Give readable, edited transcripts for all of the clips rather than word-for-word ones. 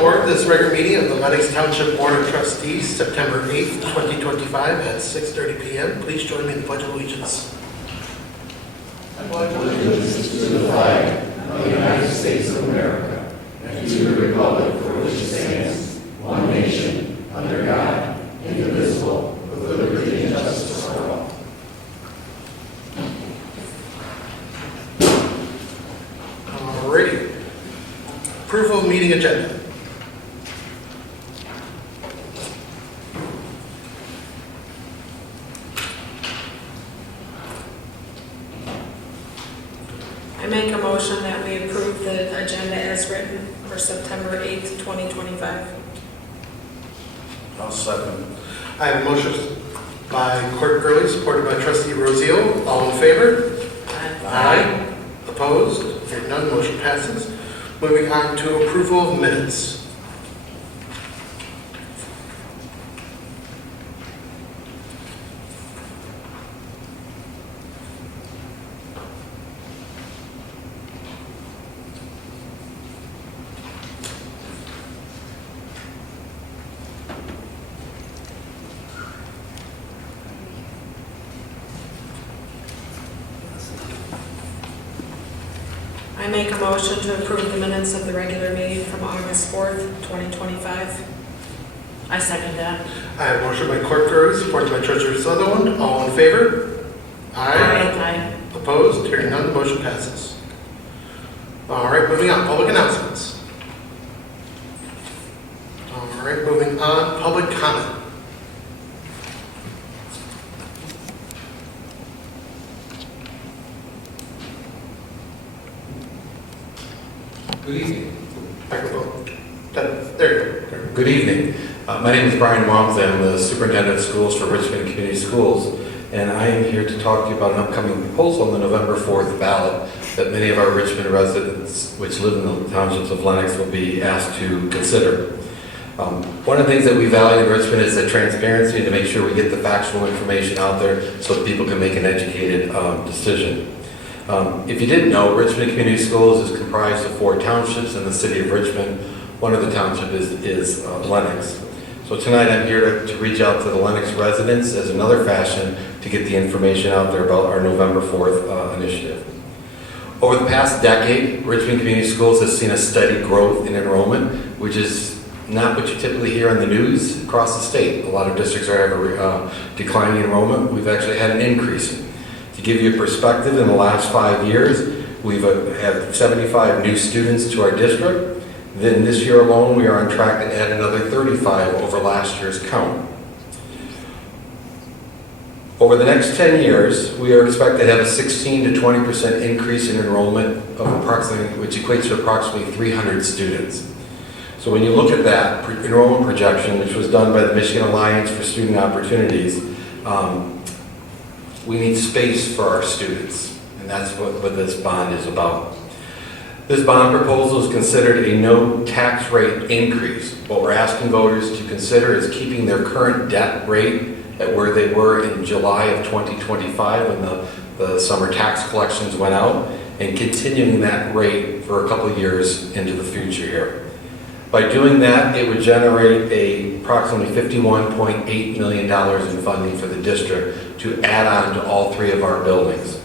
order this regular meeting of the Lenox Township Board of Trustees, September 8th, 2025 at 6:30 p.m. Please join me in the Pledge of Allegiance. I pledge allegiance to the flag of the United States of America and to the republic for which it stands, one nation, under God, indivisible, with liberty and justice for all. Alrighty. Approval of meeting agenda. I make a motion that we approve the agenda as written for September 8th, 2025. I'll second. I have a motion by Clerk Gurley, supported by Trustee Rosio. All in favor? Aye. Opposed? Hearing none, motion passes. Moving on to approval of minutes. I make a motion to approve the minutes of the regular meeting from August 4th, 2025. I second that. I have a motion by Clerk Gurley, supported by Treasurer Sutherland. All in favor? Aye. Opposed? Hearing none, the motion passes. All right, moving on. Public announcements. All right, moving on. Public comment. Good evening. Microphone. There you go. Good evening. My name is Brian Walmsley. I'm the Superintendent of Schools for Richmond Community Schools, and I am here to talk to you about an upcoming proposal on the November 4th ballot that many of our Richmond residents, which live in the townships of Lenox, will be asked to consider. One of the things that we value in Richmond is the transparency to make sure we get the factual information out there so that people can make an educated decision. If you didn't know, Richmond Community Schools is comprised of 4 townships in the city of Richmond. One of the townships is Lenox. So tonight I'm here to reach out to the Lenox residents as another fashion to get the information out there about our November 4th initiative. Over the past decade, Richmond Community Schools has seen a steady growth in enrollment, which is not what you typically hear on the news across the state. A lot of districts are having declining enrollment. We've actually had an increase. To give you a perspective, in the last 5 years, we've had 75 new students to our district. Then this year alone, we are on track to add another 35 over last year's count. Over the next 10 years, we are expected to have a 16 to 20% increase in enrollment of approximately, which equates to approximately 300 students. So when you look at that enrollment projection, which was done by the Michigan Alliance for Student Opportunities, we need space for our students, and that's what this bond is about. This bond proposal is considered a no tax rate increase. What we're asking voters to consider is keeping their current debt rate at where they were in July of 2025 when the summer tax collections went out, and continuing that rate for a couple of years into the future here. By doing that, it would generate approximately $51.8 million in funding for the district to add on to all 3 of our buildings.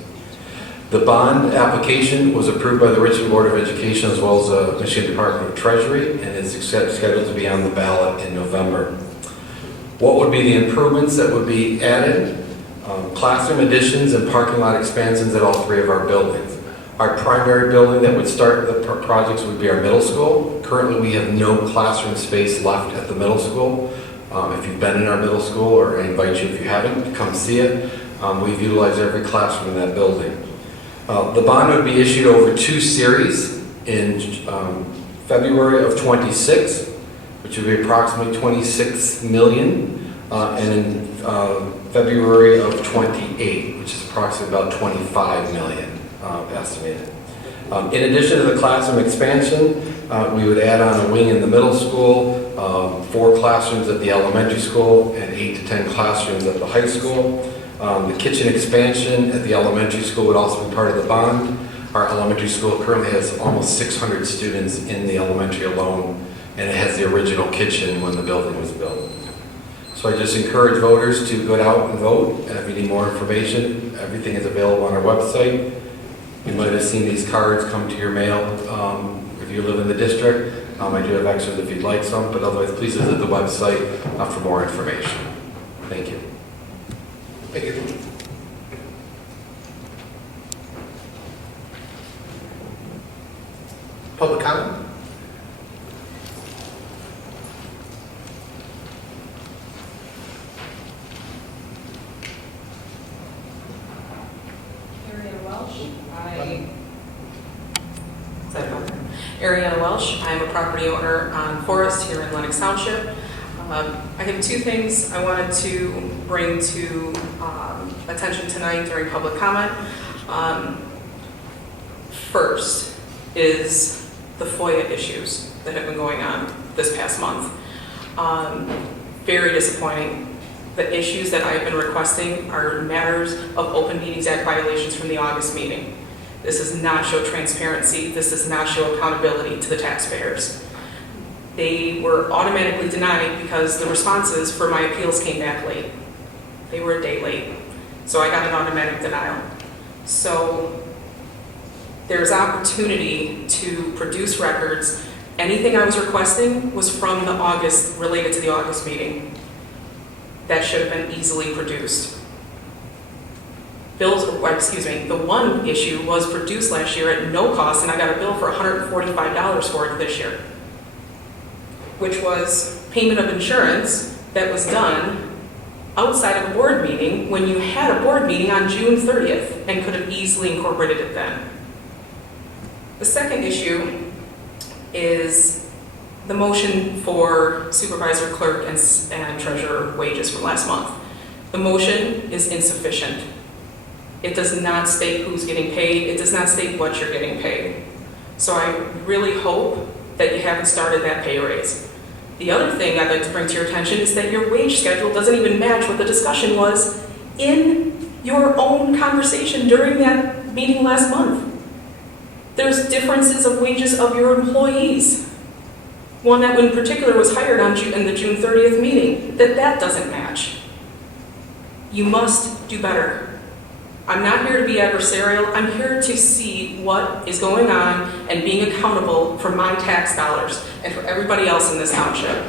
The bond application was approved by the Richmond Board of Education as well as the Michigan Department of Treasury and is scheduled to be on the ballot in November. What would be the improvements that would be added? Classroom additions and parking lot expansions at all 3 of our buildings. Our primary building that would start the projects would be our middle school. Currently, we have no classroom space left at the middle school. If you've been in our middle school, or I invite you if you haven't, to come see it. We've utilized every classroom in that building. The bond would be issued over 2 series in February of 26, which would be approximately $26 million, and in February of 28, which is approximately about $25 million estimated. In addition to the classroom expansion, we would add on a wing in the middle school, 4 classrooms at the elementary school, and 8 to 10 classrooms at the high school. The kitchen expansion at the elementary school would also be part of the bond. Our elementary school currently has almost 600 students in the elementary alone, and it has the original kitchen when the building was built. So I just encourage voters to go out and vote. And if you need more information, everything is available on our website. You might have seen these cards come to your mail if you live in the district. I do have extras if you'd like some, but otherwise please visit the website for more information. Thank you. Thank you. Public comment? Ariana Welsh. I'm a property owner on Forest here in Lenox Township. I have two things I wanted to bring to attention tonight during public comment. First is the FOIA issues that have been going on this past month. Very disappointing. The issues that I've been requesting are matters of Open Meetings Act violations from the August meeting. This does not show transparency. This does not show accountability to the taxpayers. They were automatically denied because the responses for my appeals came back late. They were a day late. So I got an automatic denial. So there's opportunity to produce records. Anything I was requesting was from the August, related to the August meeting. That should have been easily produced. The one issue was produced last year at no cost, and I got a bill for $145 for it this year, which was payment of insurance that was done outside of a board meeting when you had a board meeting on June 30th and could have easily incorporated it then. The second issue is the motion for supervisor, clerk, and treasurer wages from last month. The motion is insufficient. It does not state who's getting paid. It does not state what you're getting paid. So I really hope that you haven't started that pay raise. The other thing I'd like to bring to your attention is that your wage schedule doesn't even match what the discussion was in your own conversation during that meeting last month. There's differences of wages of your employees. One that in particular was hired in the June 30th meeting, that doesn't match. You must do better. I'm not here to be adversarial. I'm here to see what is going on and being accountable for my tax dollars and for everybody else in this township.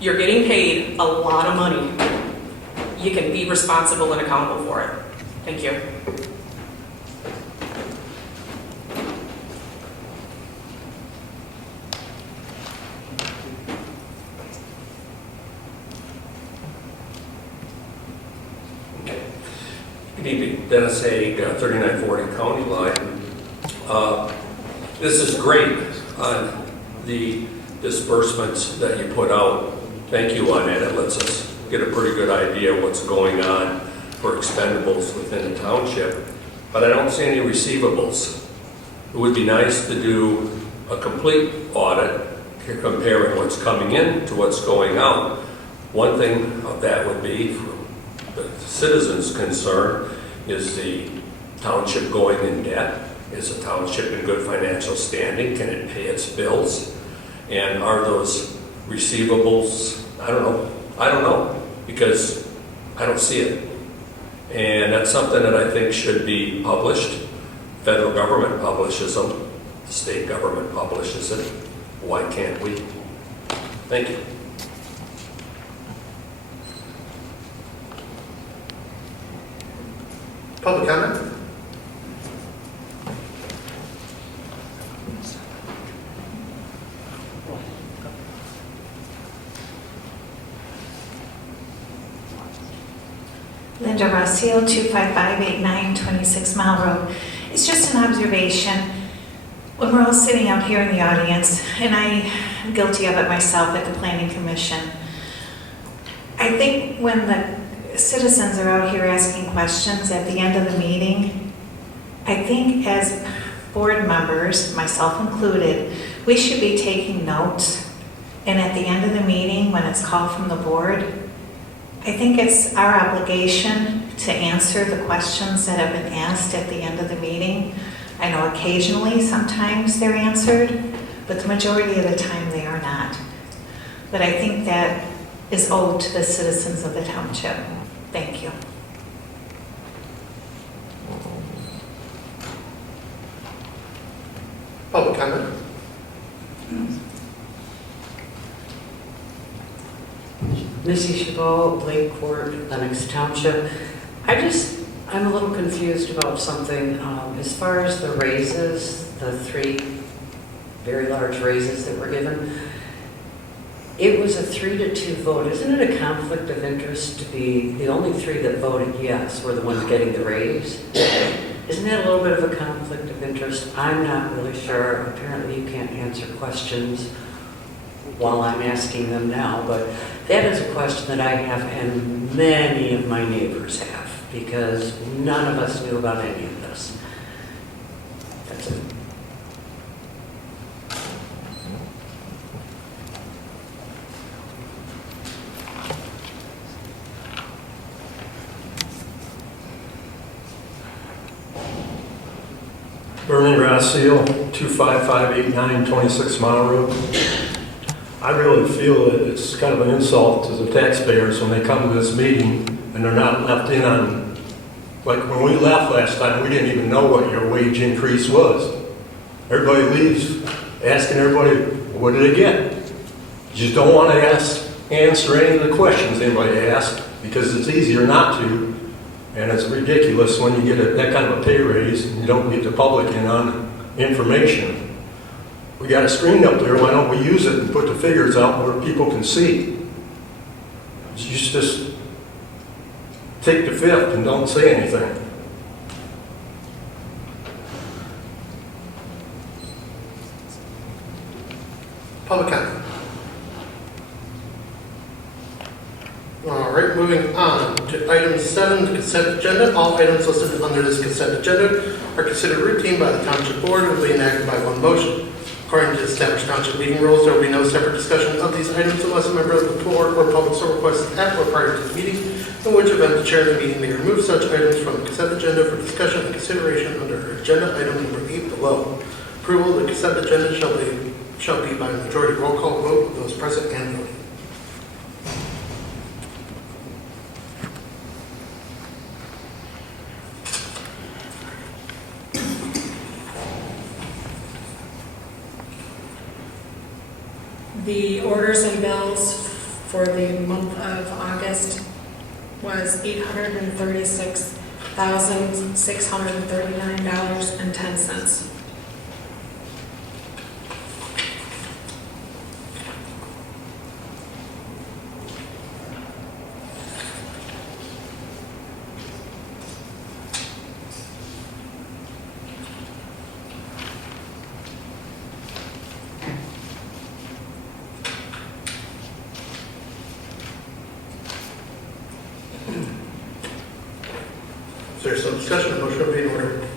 You're getting paid a lot of money. You can be responsible and accountable for it. Thank you. Good evening, Dennis Haig, 3940 County Line. This is great on the disbursements that you put out. Thank you on that. It lets us get a pretty good idea of what's going on for expendables within the township. But I don't see any receivables. It would be nice to do a complete audit comparing what's coming in to what's going out. One thing of that would be, from the citizens' concern, is the township going in debt? Is the township in good financial standing? Can it pay its bills? And are those receivables? I don't know, because I don't see it. And that's something that I think should be published. Federal government publishes them. The state government publishes it. Why can't we? Thank you. Public comment? Linda Rossio, 25589 26 Mile Road. It's just an observation. When we're all sitting out here in the audience, and I'm guilty of it myself at the Planning Commission, I think when the citizens are out here asking questions at the end of the meeting, I think as board members, myself included, we should be taking notes. And at the end of the meeting, when it's called from the board, I think it's our obligation to answer the questions that have been asked at the end of the meeting. I know occasionally, sometimes they're answered, but the majority of the time they are not. But I think that is owed to the citizens of the township. Thank you. Public comment? Missy Chabot, Lake Court, Lenox Township. I'm a little confused about something. As far as the raises, the 3 very large raises that were given, it was a 3-2 vote. Isn't it a conflict of interest to be the only 3 that voted yes were the ones getting the raise? Isn't that a little bit of a conflict of interest? I'm not really sure. Apparently you can't answer questions while I'm asking them now, but that is a question that I have and many of my neighbors have, because none of us knew about any of this. That's it. Bernie Rossio, 25589 26 Mile Road. I really feel that it's kind of an insult to the taxpayers when they come to this meeting and they're not left in on, like when we left last time, we didn't even know what your wage increase was. Everybody leaves asking everybody, what did they get? You just don't want to answer any of the questions anybody asks because it's easier not to. And it's ridiculous when you get that kind of a pay raise and you don't get the public in on information. We got a screen up there, why don't we use it and put the figures out where people can see? You just take the fifth and don't say anything. Public comment? All right, moving on to item 7, the consent agenda. All items listed under this consent agenda are considered routine by the Township Board and will be enacted by one motion. According to established Township meeting rules, there will be no separate discussion of these items unless a member of the board or public so requests at or prior to the meeting, in which event the chair of the meeting may remove such items from the consent agenda for discussion and consideration under agenda item number 8 below. Approval of the consent agenda shall be by a majority roll call vote of those present and voting. The orders and bills for the month of August was $836,639.10. Is there some discussion? Motion will be in order.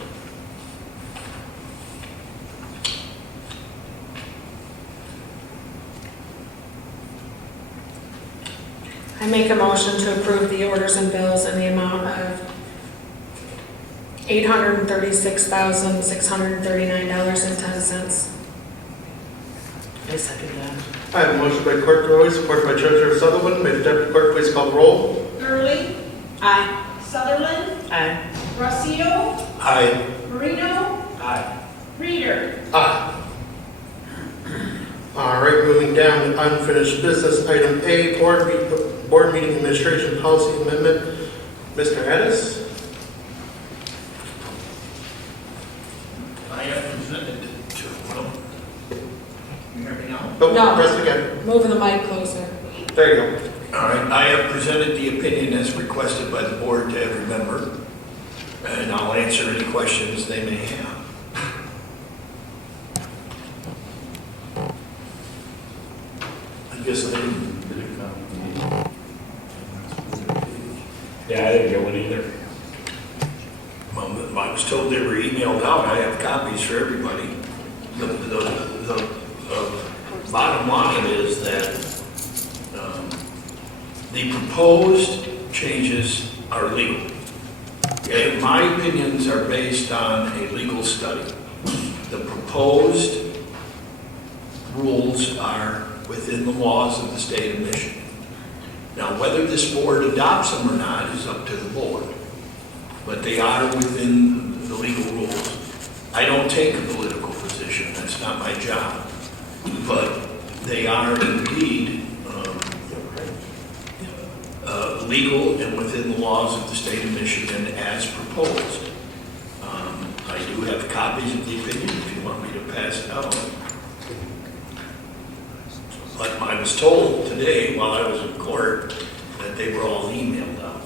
I make a motion to approve the orders and bills in the amount of $836,639.10. I second that. I have a motion by Clerk Gurley, supported by Treasurer Sutherland. May the Deputy Clerk please call the roll. Gurley, Aye. Sutherland, Aye. Rossio, Aye. Marino, Aye. Reader. Aye. All right, moving down to unfinished business. Item A, board meeting administration policy amendment. Mr. Addis? I have presented to, you hear me now? Oh, No. press it again. Moving the mic closer. There you go. All right, I have presented the opinion as requested by the board to every member, and I'll answer any questions they may have. I guess I didn't. Yeah, I didn't get one either. Well, I was told they were emailed out. I have copies for everybody. The bottom line is that the proposed changes are legal. Okay, my opinions are based on a legal study. The proposed rules are within the laws of the state of Michigan. Now, whether this board adopts them or not is up to the board, but they are within the legal rules. I don't take a political position, that's not my job, but they are indeed legal and within the laws of the state of Michigan as proposed. I do have copies of the opinion if you want me to pass it out. But I was told today while I was in court that they were all emailed out.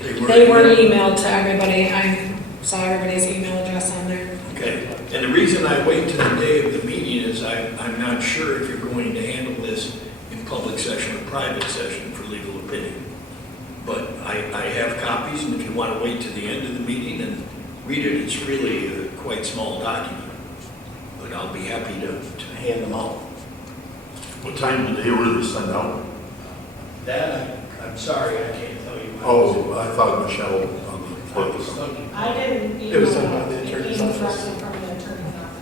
They were emailed to everybody. I saw everybody's email address on there. Okay, and the reason I wait to the day of the meeting is I'm not sure if you're going to handle this in public session or private session for legal opinion. But I have copies, and if you want to wait to the end of the meeting and read it, it's really a quite small document. But I'll be happy to hand them out. What time did they really send out? That, I'm sorry, I can't tell you. Oh, I thought Michelle on the clerk was on. I didn't. It was done by the attorney's It came office. directly from the attorney's office.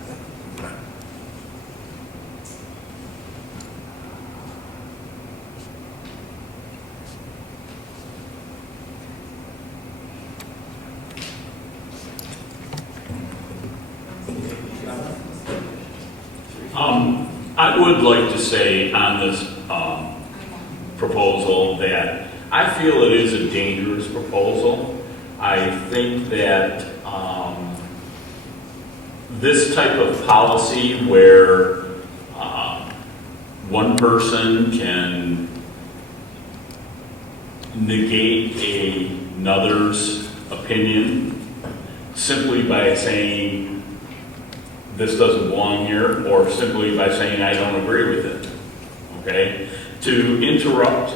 I would like to say on this proposal that I feel it is a dangerous proposal. I think that this type of policy where one person can negate another's opinion simply by saying this doesn't belong here, or simply by saying I don't agree with it, okay? To interrupt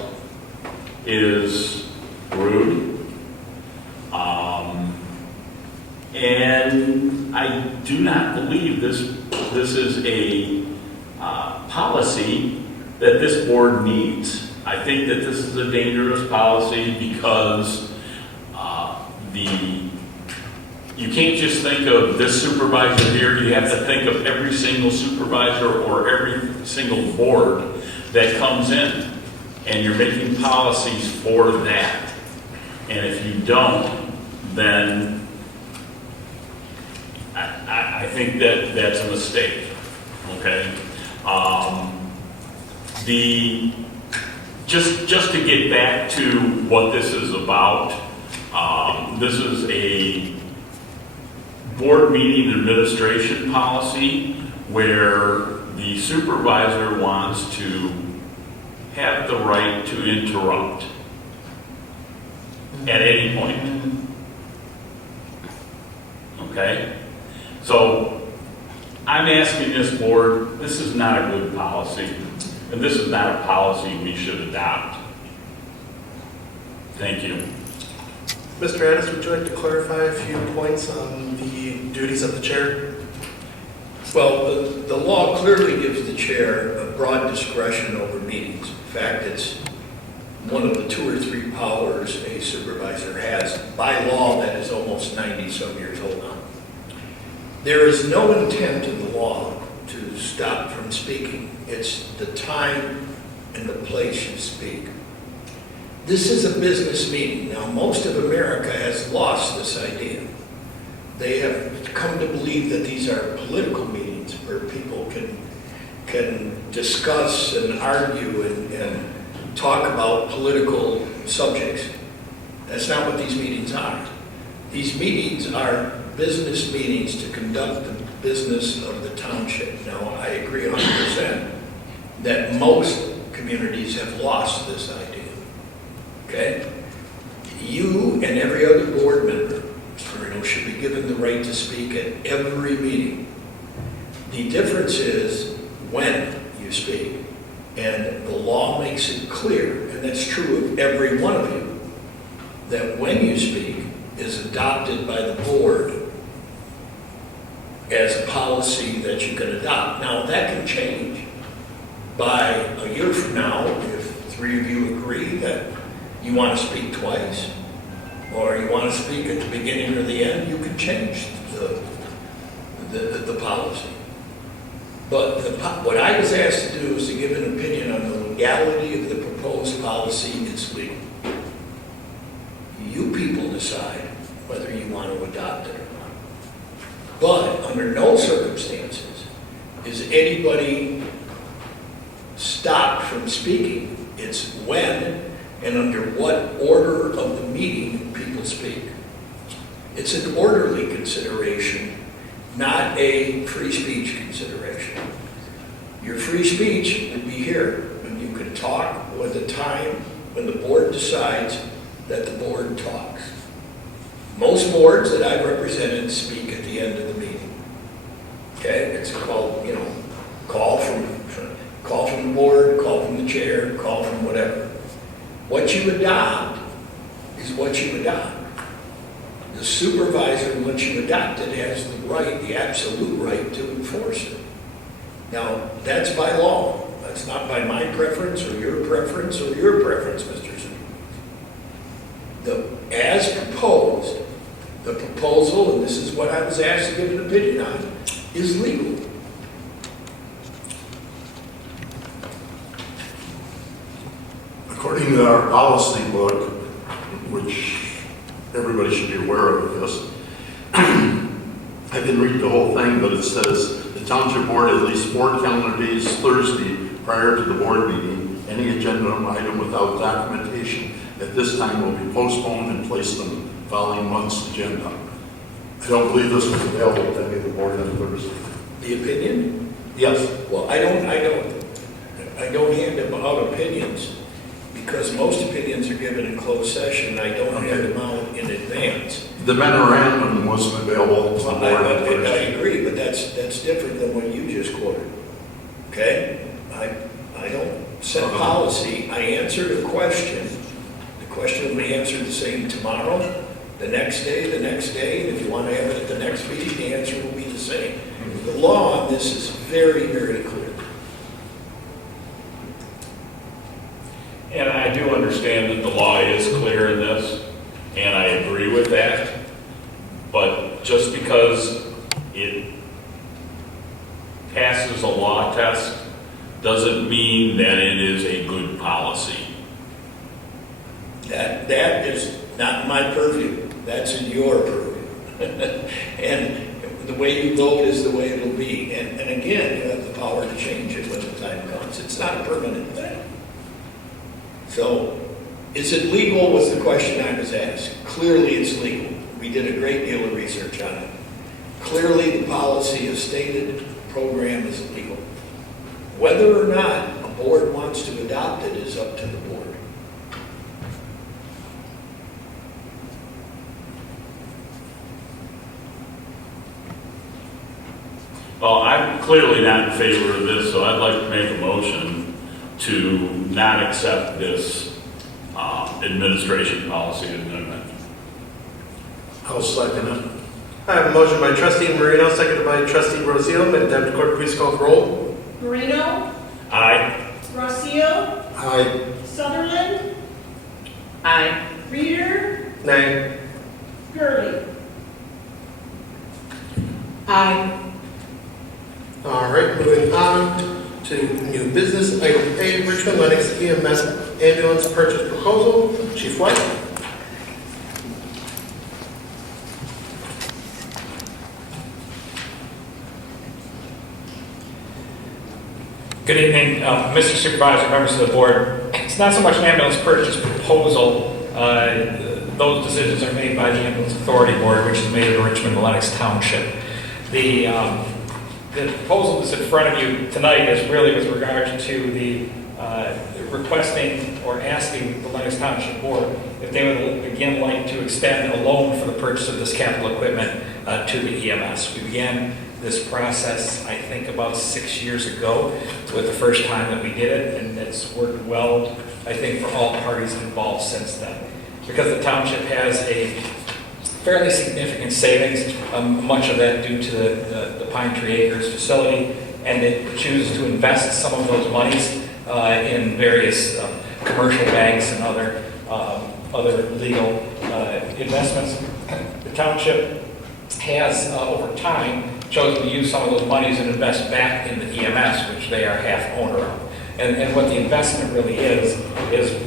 is rude. And I do not believe this is a policy that this board needs. I think that this is a dangerous policy because you can't just think of this supervisor here. You have to think of every single supervisor or every single board that comes in, and you're making policies for that. And if you don't, then I think that that's a mistake. Okay. Just to get back to what this is about, this is a board meeting administration policy where the supervisor wants to have the right to interrupt at any point. Okay? So I'm asking this board, this is not a good policy, and this is not a policy we should adopt. Thank you. Mr. Addis, would you like to clarify a few points on the duties of the chair? Well, the law clearly gives the chair a broad discretion over meetings. In fact, it's one of the 2 or 3 powers a supervisor has. By law, that is almost 90-some years old now. There is no intent in the law to stop from speaking. It's the time and the place you speak. This is a business meeting. Now, most of America has lost this idea. They have come to believe that these are political meetings where people can discuss and argue and talk about political subjects. That's not what these meetings are. These meetings are business meetings to conduct the business of the township. Now, I agree 100% that most communities have lost this idea. Okay? You and every other board member, Mr. Marino, should be given the right to speak at every meeting. The difference is when you speak. And the law makes it clear, and that's true of every one of you, that when you speak is adopted by the board as a policy that you can adopt. Now, that can change. By a year from now, if 3 of you agree that you want to speak twice, or you want to speak at the beginning or the end, you can change the policy. But what I was asked to do is to give an opinion on the legality of the proposed policy. It's legal. You people decide whether you want to adopt it or not. But under no circumstances is anybody stopped from speaking. It's when and under what order of the meeting people speak. It's an orderly consideration, not a free speech consideration. Your free speech would be here when you can talk with the time when the board decides that the board talks. Most boards that I've represented speak at the end of the meeting. Okay, it's called, call from the board, call from the chair, call from whatever. What you adopt is what you adopt. The supervisor, once you adopt it, has the right, the absolute right to enforce it. Now, that's by law. That's not by my preference or your preference, Mr. Supervisor. As proposed, the proposal, and this is what I was asked to give an opinion on, is legal. According to our policy book, which everybody should be aware of this, I didn't read the whole thing, but it says the township board at least 4 calendar days Thursday prior to the board meeting, any agenda item without documentation at this time will be postponed and placed on the following month's agenda. I don't believe this was available to any of the board on Thursday. The opinion? Yes. Well, I don't hand them out opinions because most opinions are given in closed session. I don't hand them out in advance. The memorandum wasn't available to the board on I Thursday. agree, but that's different than what you just quoted. Okay? I don't set policy. I answered a question. The question will be answered the same tomorrow, the next day, and if you want to have it at the next meeting, the answer will be the same. The law on this is very, very clear. And I do understand that the law is clear in this, and I agree with that. But just because it passes a law test doesn't mean that it is a good policy. That is not my purview. That's in your purview. And the way you vote is the way it'll be. And again, you have the power to change it when the time comes. It's not a permanent thing. So, is it legal was the question I was asked. Clearly it's legal. We did a great deal of research on it. Clearly the policy is stated, the program is legal. Whether or not a board wants to adopt it is up to the board. Well, I'm clearly not in favor of this, so I'd like to make a motion to not accept this administration policy amendment. I'll second it. I have a motion by trustee Marino, seconded by trustee Rosio. May the deputy clerk please call the roll. Marino, Aye. Rossio, Aye. Sutherland, Aye. Reader, Nay. Gurley. Aye. All right, moving on to new business. Item A, Richmond Lenox EMS ambulance purchase proposal. Chief White. Good evening, Mr. Supervisor, members of the board. It's not so much an ambulance purchase proposal. Those decisions are made by the Ambulance Authority Board, which is made at Richmond and Lenox Township. The proposal that's in front of you tonight is really with regard to the requesting or asking the Lenox Township Board if they would again like to extend a loan for the purchase of this capital equipment to the EMS. We began this process, I think, about 6 years ago with the first time that we did it, and it's worked well, I think, for all parties involved since then. Because the township has a fairly significant savings, much of that due to the Pine Tree Acres facility, and it chooses to invest some of those monies in various commercial banks and other legal investments. The township has, over time, chosen to use some of those monies and invest back in the EMS, which they are half owner of. And what the investment really is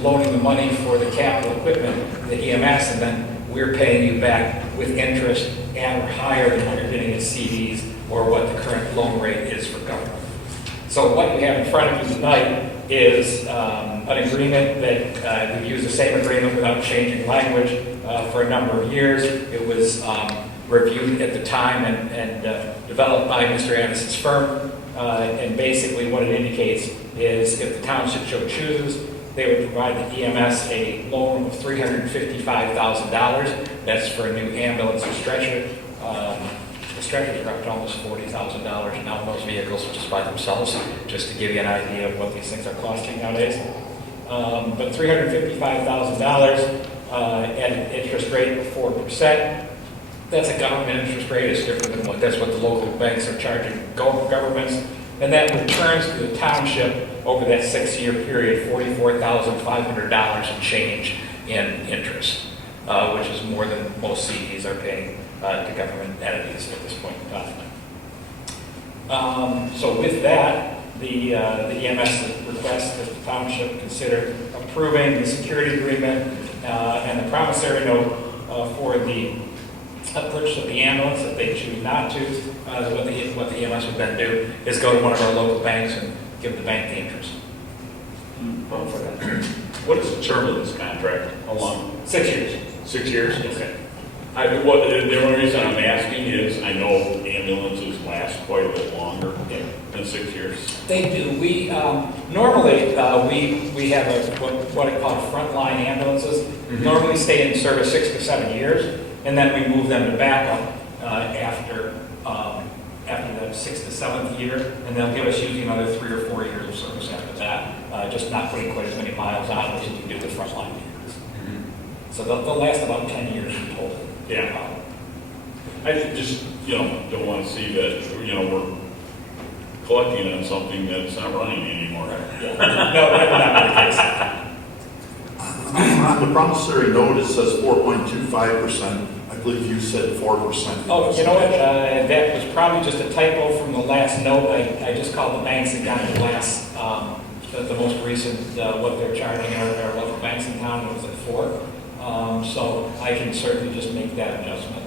loaning the money for the capital equipment, the EMS, and then we're paying you back with interest and higher than what you're getting as CDs or what the current loan rate is for government. So what we have in front of you tonight is an agreement that we've used the same agreement without changing language for a number of years. It was reviewed at the time and developed by Mr. Anderson's firm. And basically what it indicates is if the township so chooses, they would provide the EMS a loan of $355,000. That's for a new ambulance and stretcher. The stretchers are up to almost $40,000 now in those vehicles just by themselves, just to give you an idea of what these things are costing nowadays. But $355,000 at an interest rate of 4%. That's a government interest rate. It's different than that's what the local banks are charging governments. And that returns to the township over that 6-year period $44,500 and change in interest, which is more than most CDs are paying to government entities at this point in time. So with that, the EMS requests that the township consider approving the security agreement and the promissory note for the purchase of the ambulance. If they choose not to, what the EMS would then do is go to one of our local banks and give the bank the interest. What is the term of this contract? How long? 6 years. 6 years? Okay. The only reason I'm asking is I know ambulances last quite a bit longer than 6 years. They do. We normally we have what I call frontline ambulances. Normally stay in service 6 to 7 years, and then we move them to backup after the 6th to 7th year, and they'll give us usually another 3 or 4 years of service after that. Just not putting quite as many miles on as you can do with frontline vehicles. So they'll last about 10 years in total. Yeah. I just, don't want to see that, we're collecting on something that's not running anymore. No, that's not the case. On the promissory note, it says 4.25%. I believe you said 4%. Oh, you know what? That was probably just a typo from the last note. I just called the banks and got the last, the most recent, what they're charging our local banks in town. It was like 4. So I can certainly just make that adjustment.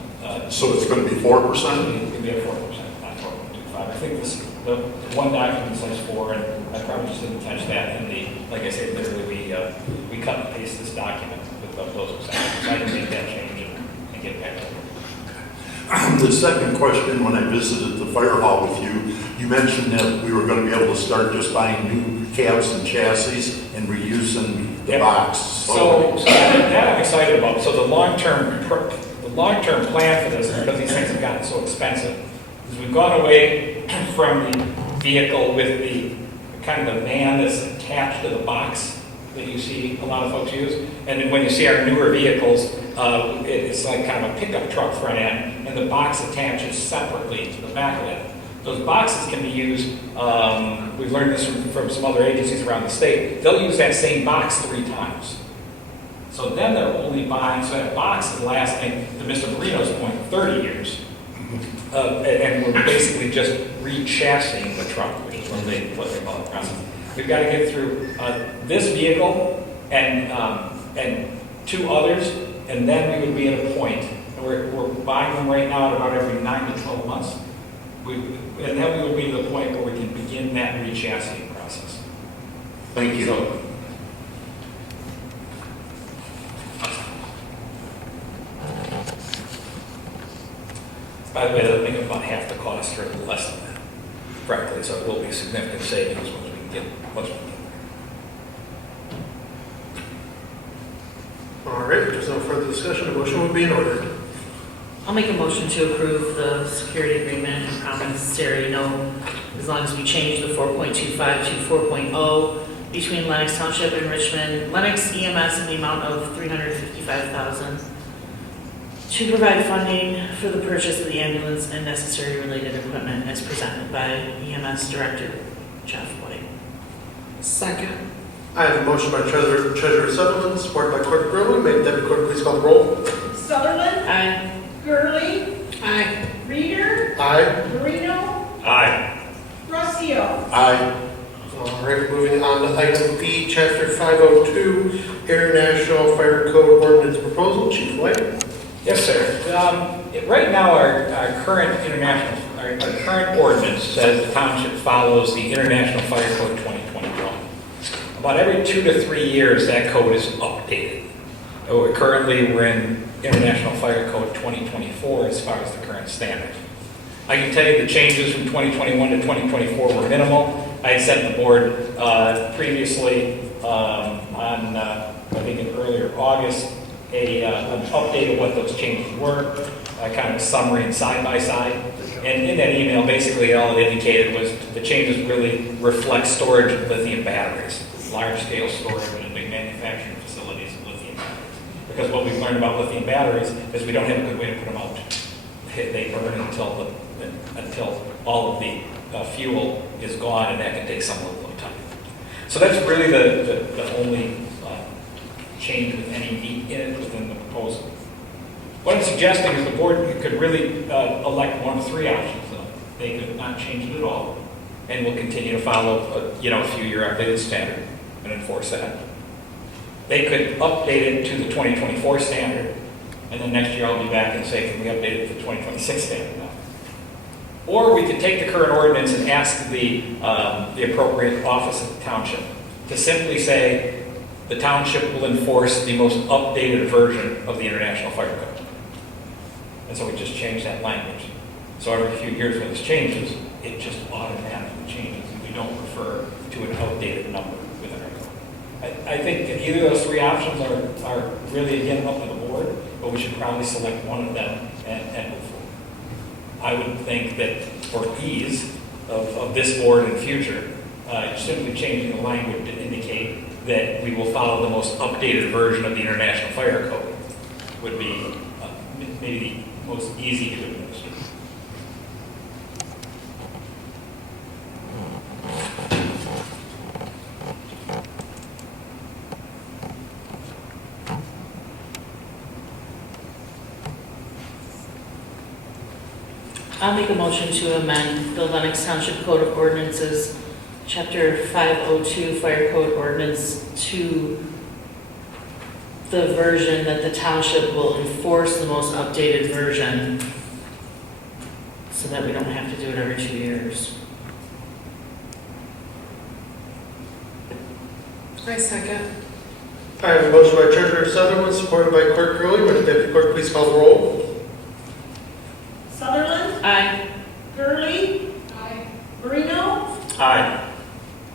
So it's going to be 4%? It could be a 4%, not 4.25. I think the one document says 4, and I probably just didn't catch that in the, like I said, literally we cut and paste this document with those exceptions. So I can make that change and get back to it. The second question, when I visited the fire hall with you, you mentioned that we were going to be able to start just buying new cabs and chassis and reusing the box. So that I'm excited about. So the long-term plan for this, because these things have gotten so expensive, is we've gone away from the vehicle with the kind of the van that's attached to the box that you see a lot of folks use. And then when you see our newer vehicles, it's like kind of a pickup truck front end, and the box attaches separately to the back of it. Those boxes can be used, we've learned this from some other agencies around the state, they'll use that same box 3 times. So then they're only buying, so that box is lasting, to Mr. Marino's point, 30 years. And we're basically just re-chassing the truck, which is what they call it process. We've got to get through this vehicle and 2 others, and then we would be at a point, and we're buying them right now at about every 9 to 12 months. And then we will be to the point where we can begin that re-chassing process. Thank you. So, by the way, that'll make it about half the cost or less than that, frankly. So it will be significant savings once we can get there. All right, if there's no further discussion, a motion would be in order. I'll make a motion to approve the security agreement and promissory note as long as we change the 4.25 to 4.0 between Lenox Township and Richmond. Lenox EMS in the amount of $355,000 to provide funding for the purchase of the ambulance and necessary related equipment as presented by EMS Director Jeff White. Second. I have a motion by Treasurer Sutherland, supported by Clerk Gurley. May Deputy Clerk please call the roll. Sutherland? Aye. Gurley? Aye. Reader, Aye. Marino, Aye. Rossio. Aye. All right, moving on to item B, Chapter 502, International Fire Code Ordinance Proposal. Chief White. Yes, sir. Right now, our current current ordinance says the township follows the International Fire Code 2021. About every 2 to 3 years, that code is updated. Currently, we're in International Fire Code 2024 as far as the current standard. I can tell you the changes from 2021 to 2024 were minimal. I had sent the board previously on, I think in earlier August, an update of what those changes were, kind of a summary and side by side. And in that email, basically all it indicated was the changes really reflect storage of lithium batteries, large-scale storage in big manufacturing facilities of lithium batteries. Because what we've learned about lithium batteries is we don't have a good way to put them out. They burn until all of the fuel is gone, and that can take some level of time. So that's really the only change with any meat in it within the proposal. What I'm suggesting is the board could really elect one of 3 options. They could not change it at all, and will continue to follow a few-year updated standard and enforce that. They could update it to the 2024 standard, and then next year I'll be back and say, can we update it to the 2026 standard now? Or we could take the current ordinance and ask the appropriate office of the township to simply say the township will enforce the most updated version of the International Fire Code. And so we just change that language. So every few years when this changes, it just automatically changes, and we don't refer to an outdated number within our code. I think that either of those 3 options are really, again, up to the board, but we should probably select one of them and move forward. I would think that for ease of this board in the future, simply changing the language to indicate that we will follow the most updated version of the International Fire Code would be maybe the most easy to administer. I'll make a motion to amend the Lenox Township Code of Ordinances, Chapter 502 Fire Code Ordinance to the version that the township will enforce the most updated version so that we don't have to do it every 2 years. I second. I have a motion by Treasurer Sutherland, supported by Clerk Gurley. Would the Deputy Clerk please call the roll? Sutherland, Aye. Gurley. Aye. Marino, Aye.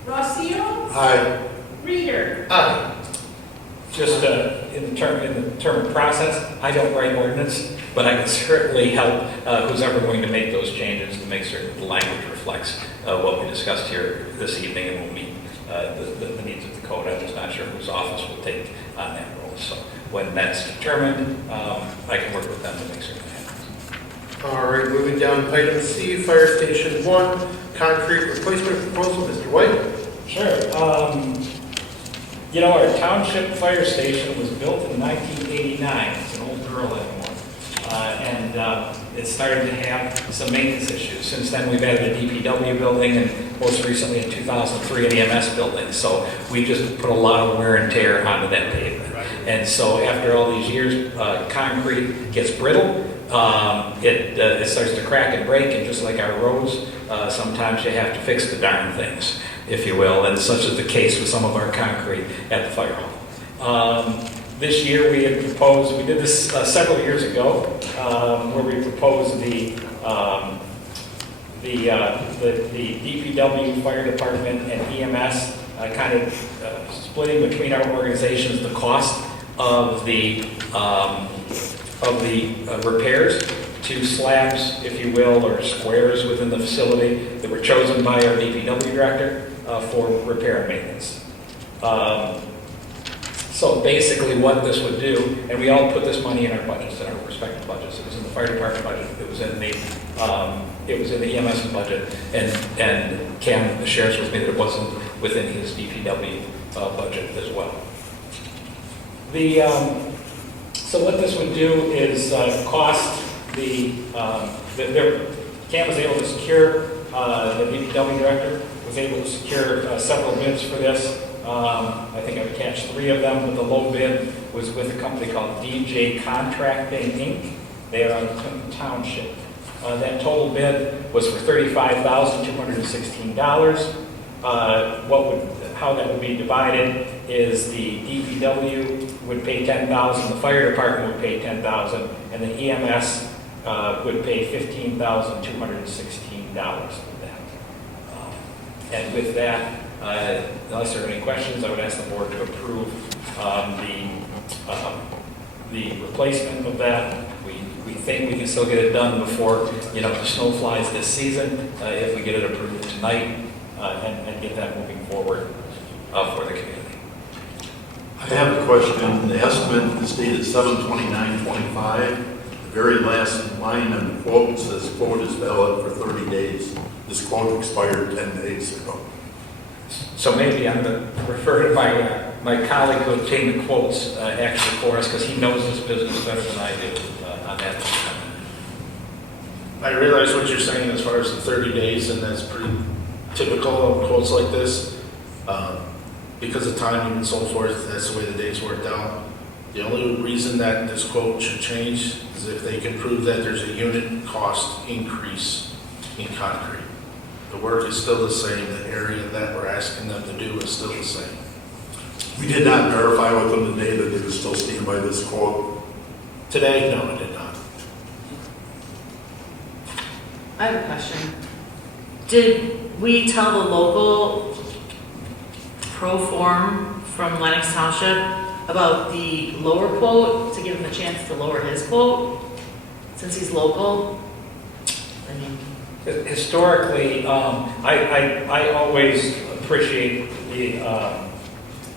Rossio, Aye. Reader. Aye. Just in the term of process, I don't write ordinance, but I can certainly help who's ever going to make those changes to make certain the language reflects what we discussed here this evening and will meet the needs of the code. I'm just not sure whose office will take on that role. So when that's determined, I can work with them to make certain that happens. All right, moving down to item C, Fire Station 1, concrete replacement proposal. Mr. White? Sure. Our township fire station was built in 1989. It's an old girl anymore. And it started to have some maintenance issues. Since then, we've added a DPW building and most recently in 2003 an EMS building. So we just put a lot of wear and tear onto that pavement. And so after all these years, concrete gets brittle. It starts to crack and break, and just like our roads, sometimes you have to fix the darn things, if you will, and such is the case with some of our concrete at the fire hall. This year we had proposed, we did this several years ago, where we proposed the DPW, fire department, and EMS kind of splitting between our organizations the cost of the repairs to slabs, if you will, or squares within the facility that were chosen by our DPW director for repair and maintenance. So basically what this would do, and we all put this money in our budgets, in our respective budgets. It was in the fire department budget, it was in the EMS budget, and Cam shares with me that it wasn't within his DPW budget as well. So what this would do is cost Cam was able to secure, the DPW director was able to secure several bids for this. I think I've catched 3 of them, but the low bid was with a company called DJ Contracting, Inc. They are on Clinton Township. That total bid was for $35,216. How that would be divided is the DPW would pay $10,000, the fire department would pay $10,000, and the EMS would pay $15,216 for that. And with that, unless there are any questions, I would ask the board to approve the replacement of that. We think we can still get it done before, the snow flies this season, if we get it approved tonight, and get that moving forward for the community. I have a question. The estimate is dated 7/29/25. The very last line in the quote says, quote is valid for 30 days. This quote expired 10 days ago. So maybe I'm going to refer to my colleague who obtained the quotes actually for us, because he knows this business better than I do on that. I realize what you're saying as far as the 30 days, and that's pretty typical of quotes like this. Because of timing and so forth, that's the way the days worked out. The only reason that this quote should change is if they can prove that there's a unit cost increase in concrete. The work is still the same, the area that we're asking them to do is still the same. We did not verify with them today that they would still stand by this quote. Today, no, I did not. I have a question. Did we tell the local pro form from Lenox Township about the lower quote to give him a chance to lower his quote since he's local? I mean, historically, I always appreciate the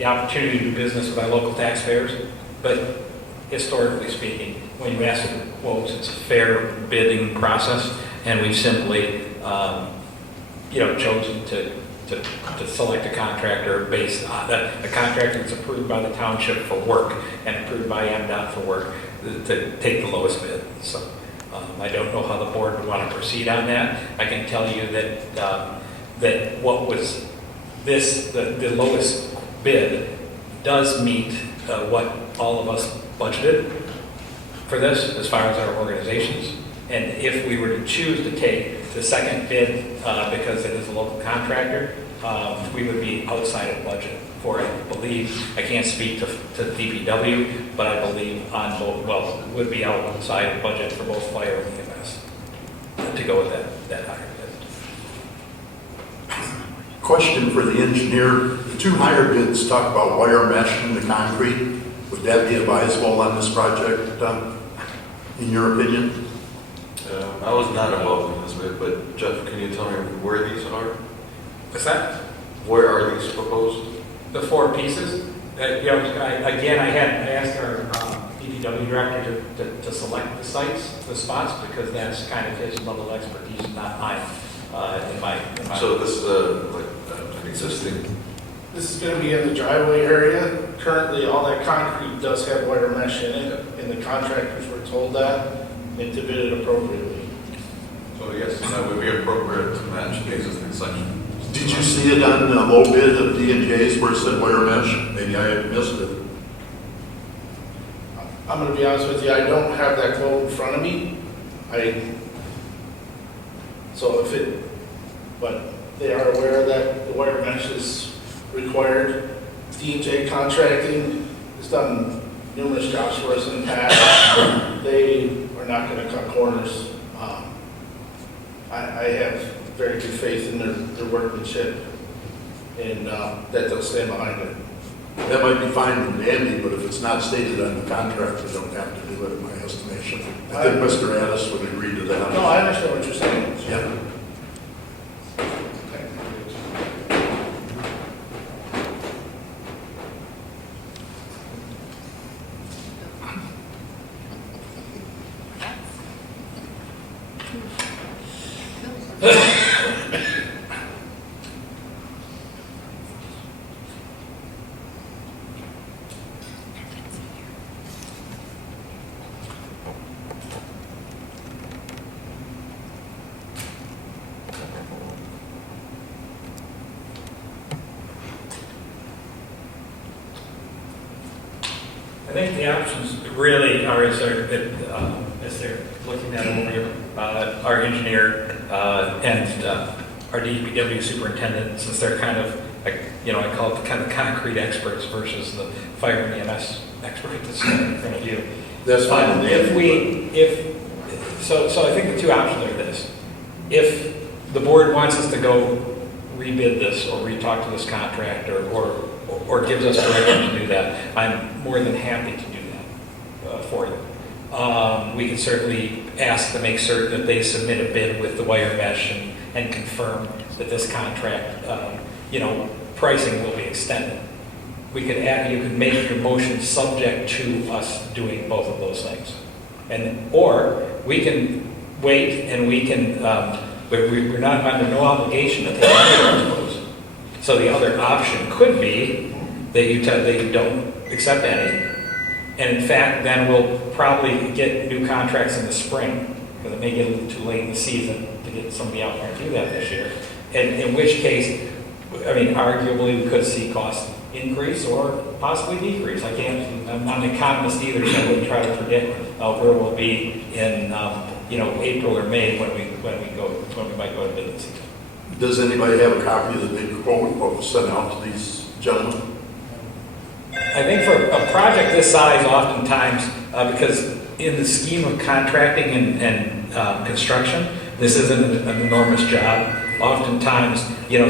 opportunity to do business with our local taxpayers, but historically speaking, when you ask for quotes, it's a fair bidding process, and we've simply, chosen to select a contractor based on a contractor that's approved by the township for work and approved by MDOT for work to take the lowest bid. So I don't know how the board would want to proceed on that. I can tell you that that what was the lowest bid does meet what all of us budgeted for this as far as our organizations. And if we were to choose to take the second bid because it is a local contractor, we would be outside of budget for it. I believe, I can't speak to DPW, but I believe on both, would be outside of budget for both fire and EMS to go with that higher bid. Question for the engineer. The 2 higher bids talk about wire mesh in the concrete. Would that be advisable on this project, in your opinion? I was not involved in this bid, but Jeff, can you tell me where these are? What's that? Where are these proposed? The 4 pieces. I asked our DPW director to select the sites, the spots, because that's kind of his level of expertise, not mine. So this is an existing. This is going to be in the driveway area. Currently, all that concrete does have wire mesh in it, and the contractors were told that and to bid it appropriately. So yes, that would be appropriate to match the existing section. Did you see it on the low bid of D&J's where it said wire mesh? Maybe I missed it. I'm going to be honest with you, I don't have that quote in front of me. But they are aware that the wire mesh is required. D&J Contracting has done numerous jobs for us in the past. They are not going to cut corners. I have very good faith in their workmanship, and that they'll stand behind it. That might be fine and dandy, but if it's not stated on the contract, we don't have to do it, in my estimation. I think Mr. Addis would agree to that. No, I understand what you're saying. Yeah. think the options really are, as they're looking at over our engineer and our DPW superintendent, since they're kind of, like, I call it kind of concrete experts versus the fire and EMS expert that's in front of you. That's fine. So I think the two options are this. If the board wants us to go rebid this or re-talk to this contractor or gives us direction to do that, I'm more than happy to do that for you. We can certainly ask to make certain that they submit a bid with the wire mesh and confirm that this contract, pricing will be extended. You could make your motion subject to us doing both of those things. Or we can wait and we can, we're not under no obligation to take any of those. So the other option could be that you don't accept any. And in fact, then we'll probably get new contracts in the spring, because it may get a little too late in the season to get somebody out there and do that this year. And in which case, arguably we could see cost increase or possibly decrease. I'm not an economist either, so I wouldn't try to predict where we'll be in, April or May when we might go to bid season. Does anybody have a copy of the bid quote, what was sent out to these gentlemen? I think for a project this size, oftentimes, because in the scheme of contracting and construction, this isn't an enormous job. Oftentimes,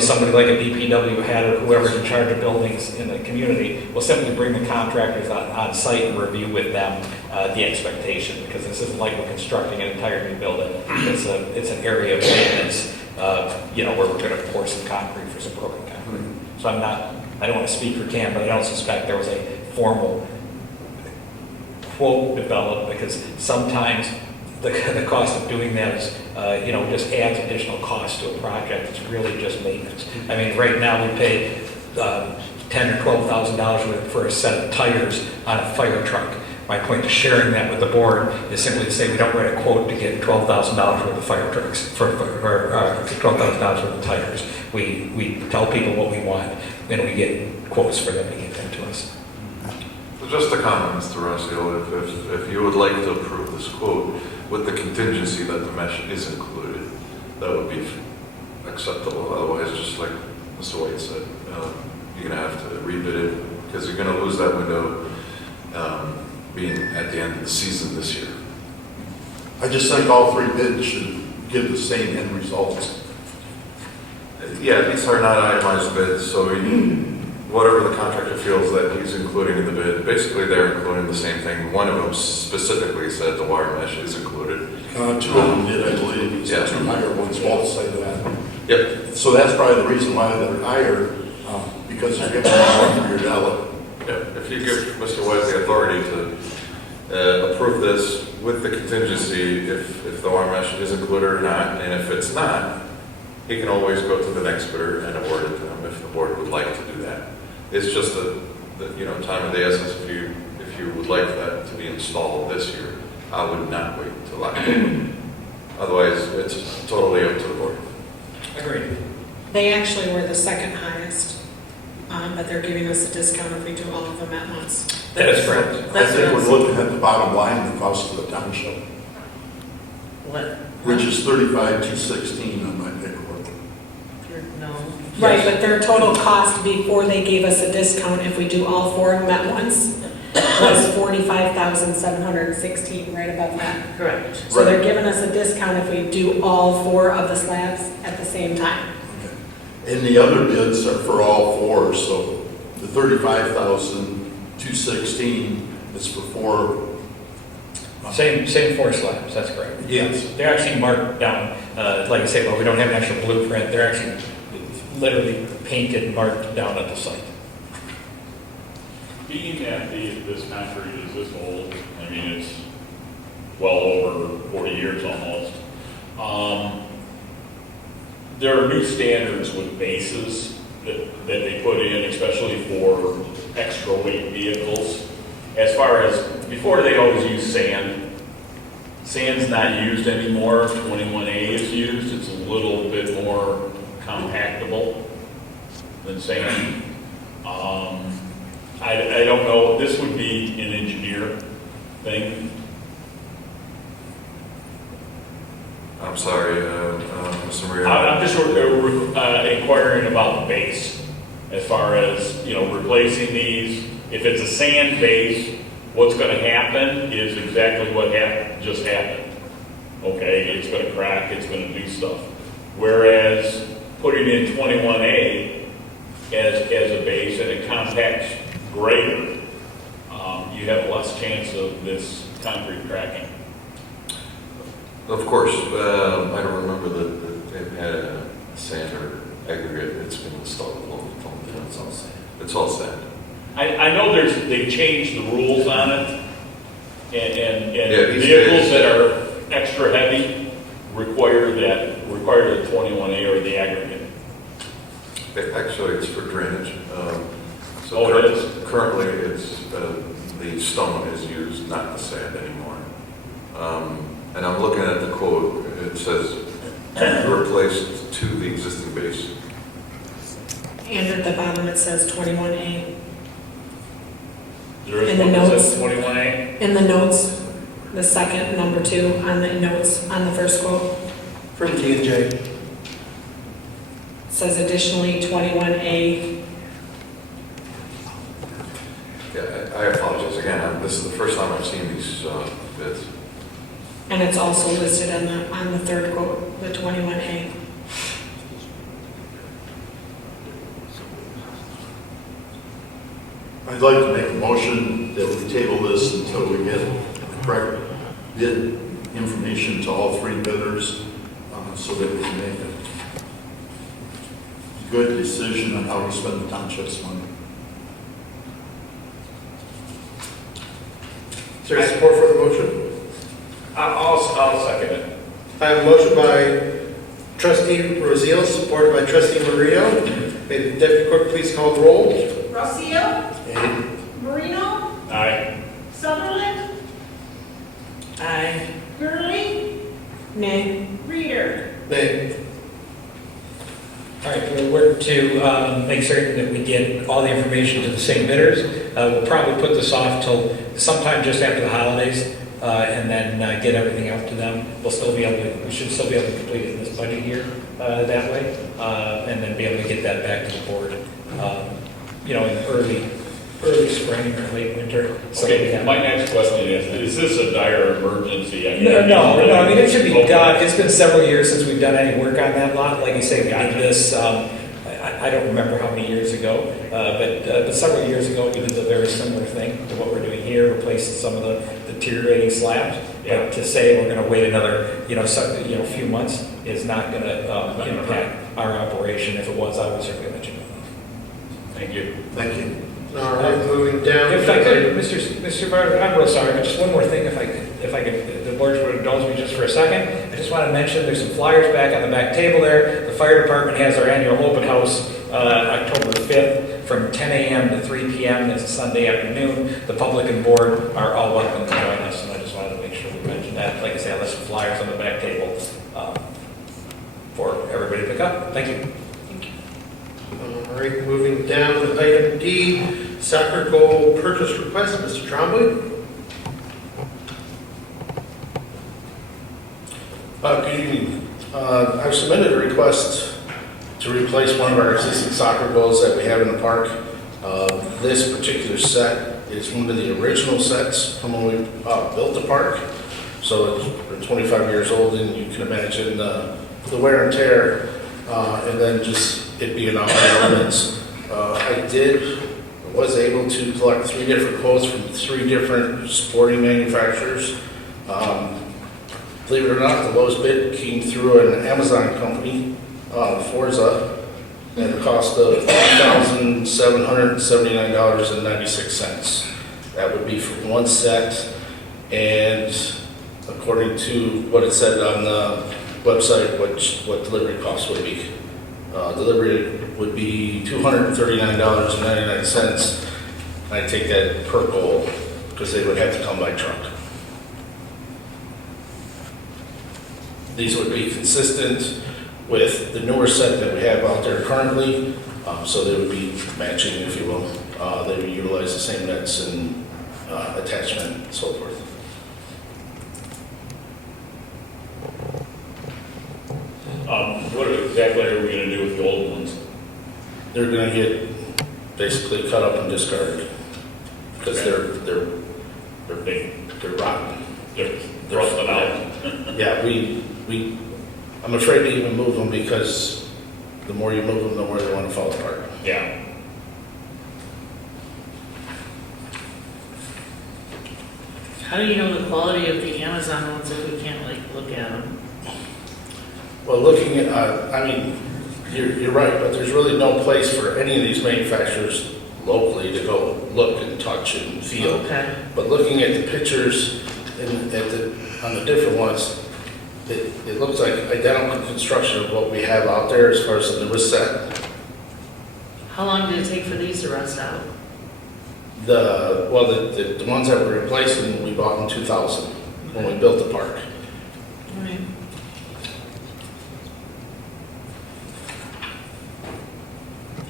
somebody like a DPW head or whoever's in charge of buildings in the community will simply bring the contractors on site and review with them the expectation, because this isn't like we're constructing an entire new building. It's an area of maintenance, where we're going to pour some concrete for some broken concrete. So I don't want to speak for Cam, but I don't suspect there was a formal quote developed, because sometimes the cost of doing that is, just adds additional cost to a project. It's really just maintenance. Right now we pay $10,000 or $12,000 for a set of tires on a fire truck. My point to sharing that with the board is simply to say we don't write a quote to get $12,000 worth of fire trucks for $12,000 worth of tires. We tell people what we want, and we get quotes for them to get them to us. So just a comment, Mr. Rossio, if you would like to approve this quote with the contingency that the mesh is included, that would be acceptable. Otherwise, just like Mr. White said, you're going to have to rebid it, because you're going to lose that window being at the end of the season this year. I just think all three bids should give the same end results. Yeah, these are not itemized bids, so whatever the contractor feels that he's including in the bid, basically they're including the same thing. One of them specifically said the wire mesh is included. Two of them did, I believe. Yeah. Two higher ones all say that. Yep. So that's probably the reason why they're higher, because you're giving more for your dollar. Yeah. If you give Mr. White the authority to approve this with the contingency, if the wire mesh is included or not, and if it's not, he can always go to the next bidder and award it to him if the board would like to do that. It's just the time of the essence. If you would like that to be installed this year, I would not wait till October. Otherwise, it's totally up to the board. Agreed. They actually were the second highest, but they're giving us a discount if we do all of them at once. That is correct. I think we're looking at the bottom line, the cost of the township, What? which is $35,216 on my paperwork. No. Right, but their total cost before they gave us a discount, if we do all four of them at once, was $45,716, right above that. Correct. So they're giving us a discount if we do all four of the slabs at the same time. And the other bids are for all four, so the $35,216 is for four. Same four slabs, that's correct. Yes. They're actually marked down, like I say, well, we don't have an actual blueprint. They're actually literally painted and marked down at the site. Being that this concrete is this old, it's well over 40 years almost, there are new standards with bases that they put in, especially for extra weight vehicles. As far as, before they always used sand. Sand's not used anymore, 21A is used. It's a little bit more compactable than sand. I I don't know, this would be an engineer thing. I'm sorry, Mr. Mayor. I'm just inquiring about the base, as far as, replacing these. If it's a sand base, what's gonna happen is exactly what just happened. Okay, it's gonna crack, it's gonna do stuff. Whereas putting in 21A as a base and it compacts greater, you have less chance of this concrete cracking. Of course, I don't remember that they've had a sand or aggregate. It's been installed a long time. It's all sand. It's all sand. I know they changed the rules on it, and Yeah, these vehicles days- that are extra heavy require the 21A or the aggregate. Actually, it's for drainage. It is? Currently, it's the stone is used, not the sand anymore. And I'm looking at the quote. It says replaced to the existing base. And at the bottom it says 21A. There is In the one that notes. says 21A. In the notes, the second, number 2, on the notes, on the first quote, From T&J. says additionally 21A. Yeah, I apologize again. This is the first time I've seen these bids. And it's also listed on the third quote, the 21A. I'd like to make a motion that we table this until we get the correct bid information to all 3 bidders, so that we can make a good decision on how to spend the township's money. Is there support for the motion? I'll second it. I have a motion by trustee Rosio, supported by trustee Marino. May the deputy clerk please call the roll. Rossio, Marino, Aye. Sutherland, Aye. Gurley, Nay. Reader. Nay. All right, we'll work to make certain that we get all the information to the same bidders. We'll probably put this off till sometime just after the holidays, and then get everything out to them. We should still be able to complete it in this budget year that way, and then be able to get that back to the board, in early spring or late winter. So we Okay, have- my next question is this a dire emergency? No, I mean, it should be done. It's been several years since we've done any work on that lot. Like you say, we did this, I don't remember how many years ago, but several years ago, we did a very similar thing to what we're doing here, replaced some of the deteriorating slabs. Yeah. But to say we're gonna wait another, few months is not gonna impact our operation. If it was, I would certainly let you know. Thank you. Thank you. All right, moving down. If I could, Mr. Barber, I'm real sorry, but just one more thing, if I could, the board would indulge me just for a second. I just want to mention, there's some flyers back on the back table there. The fire department has our annual open house, October 5th, from 10 a.m. to 3 p.m. It's a Sunday afternoon. The public and board are all welcome to join us, and I just wanted to make sure we mentioned that. Like I say, I left some flyers on the back table for everybody to pick up. Thank you. All right, moving down to item D, soccer goal purchase request, Mr. Trombley. Good evening. I've submitted a request to replace one of our existing soccer goals that we have in the park. This particular set is one of the original sets from when we built the park. So it's 25 years old, and you can imagine the wear and tear, and then just it being out of elements. I was able to collect 3 different quotes from 3 different sporting manufacturers. Believe it or not, the lowest bid came through an Amazon company, Forza, at a cost of $1,779.96. That would be for one set, and according to what it said on the website, what delivery costs would be. Delivery would be $239.99. I take that per goal because they would have to come by truck. These would be consistent with the newer set that we have out there currently. So they would be matching, if you will. They would utilize the same nets and attachment and so forth. What exactly are we gonna do with the old ones? They're gonna get basically cut up and discarded because they're rotten. They're rusted out. Yeah, I'm afraid to even move them because the more you move them, the more they want to fall apart. Yeah. How do you know the quality of the Amazon ones if we can't like look at them? Well, looking at, I mean, you're right, but there's really no place for any of these manufacturers locally to go look and touch and feel. Okay. But looking at the pictures and on the different ones, it looks like identical construction of what we have out there as far as the newest set. How long did it take for these to rust out? The ones that we're replacing, we bought in 2000 when we built the park. All right.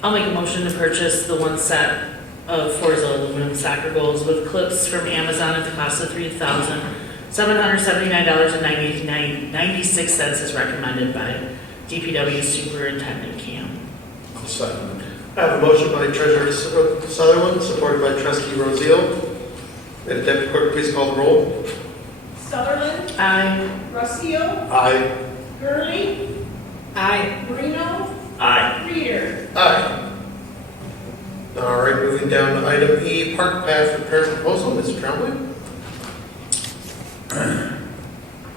I'll make a motion to purchase the one set of Forza aluminum soccer goals with clips from Amazon at the cost of $3,779.96 as recommended by DPW Superintendent Cam. I'll second it. I have a motion by Treasurer Sutherland, supported by Trustee Rosio. May the Deputy Clerk please call the roll. Sutherland? Aye. Rossio? Aye. Gurley? Aye. Marino? Aye. Reader? Aye. All right, moving down to item E, Park Path Repair Proposal. Mr. Tremblay?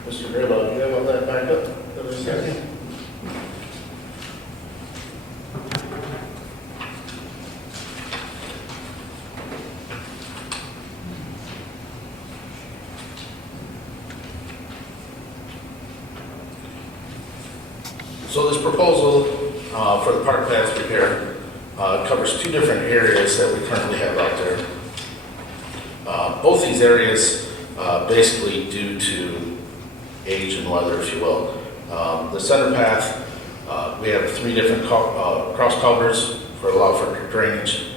Mr. Graylow, do you have all that back up? So this proposal for the park path repair covers two different areas that we currently have out there. Both these areas, basically due to age and weather, if you will. The center path, we have three different cross culverts for allow for drainage.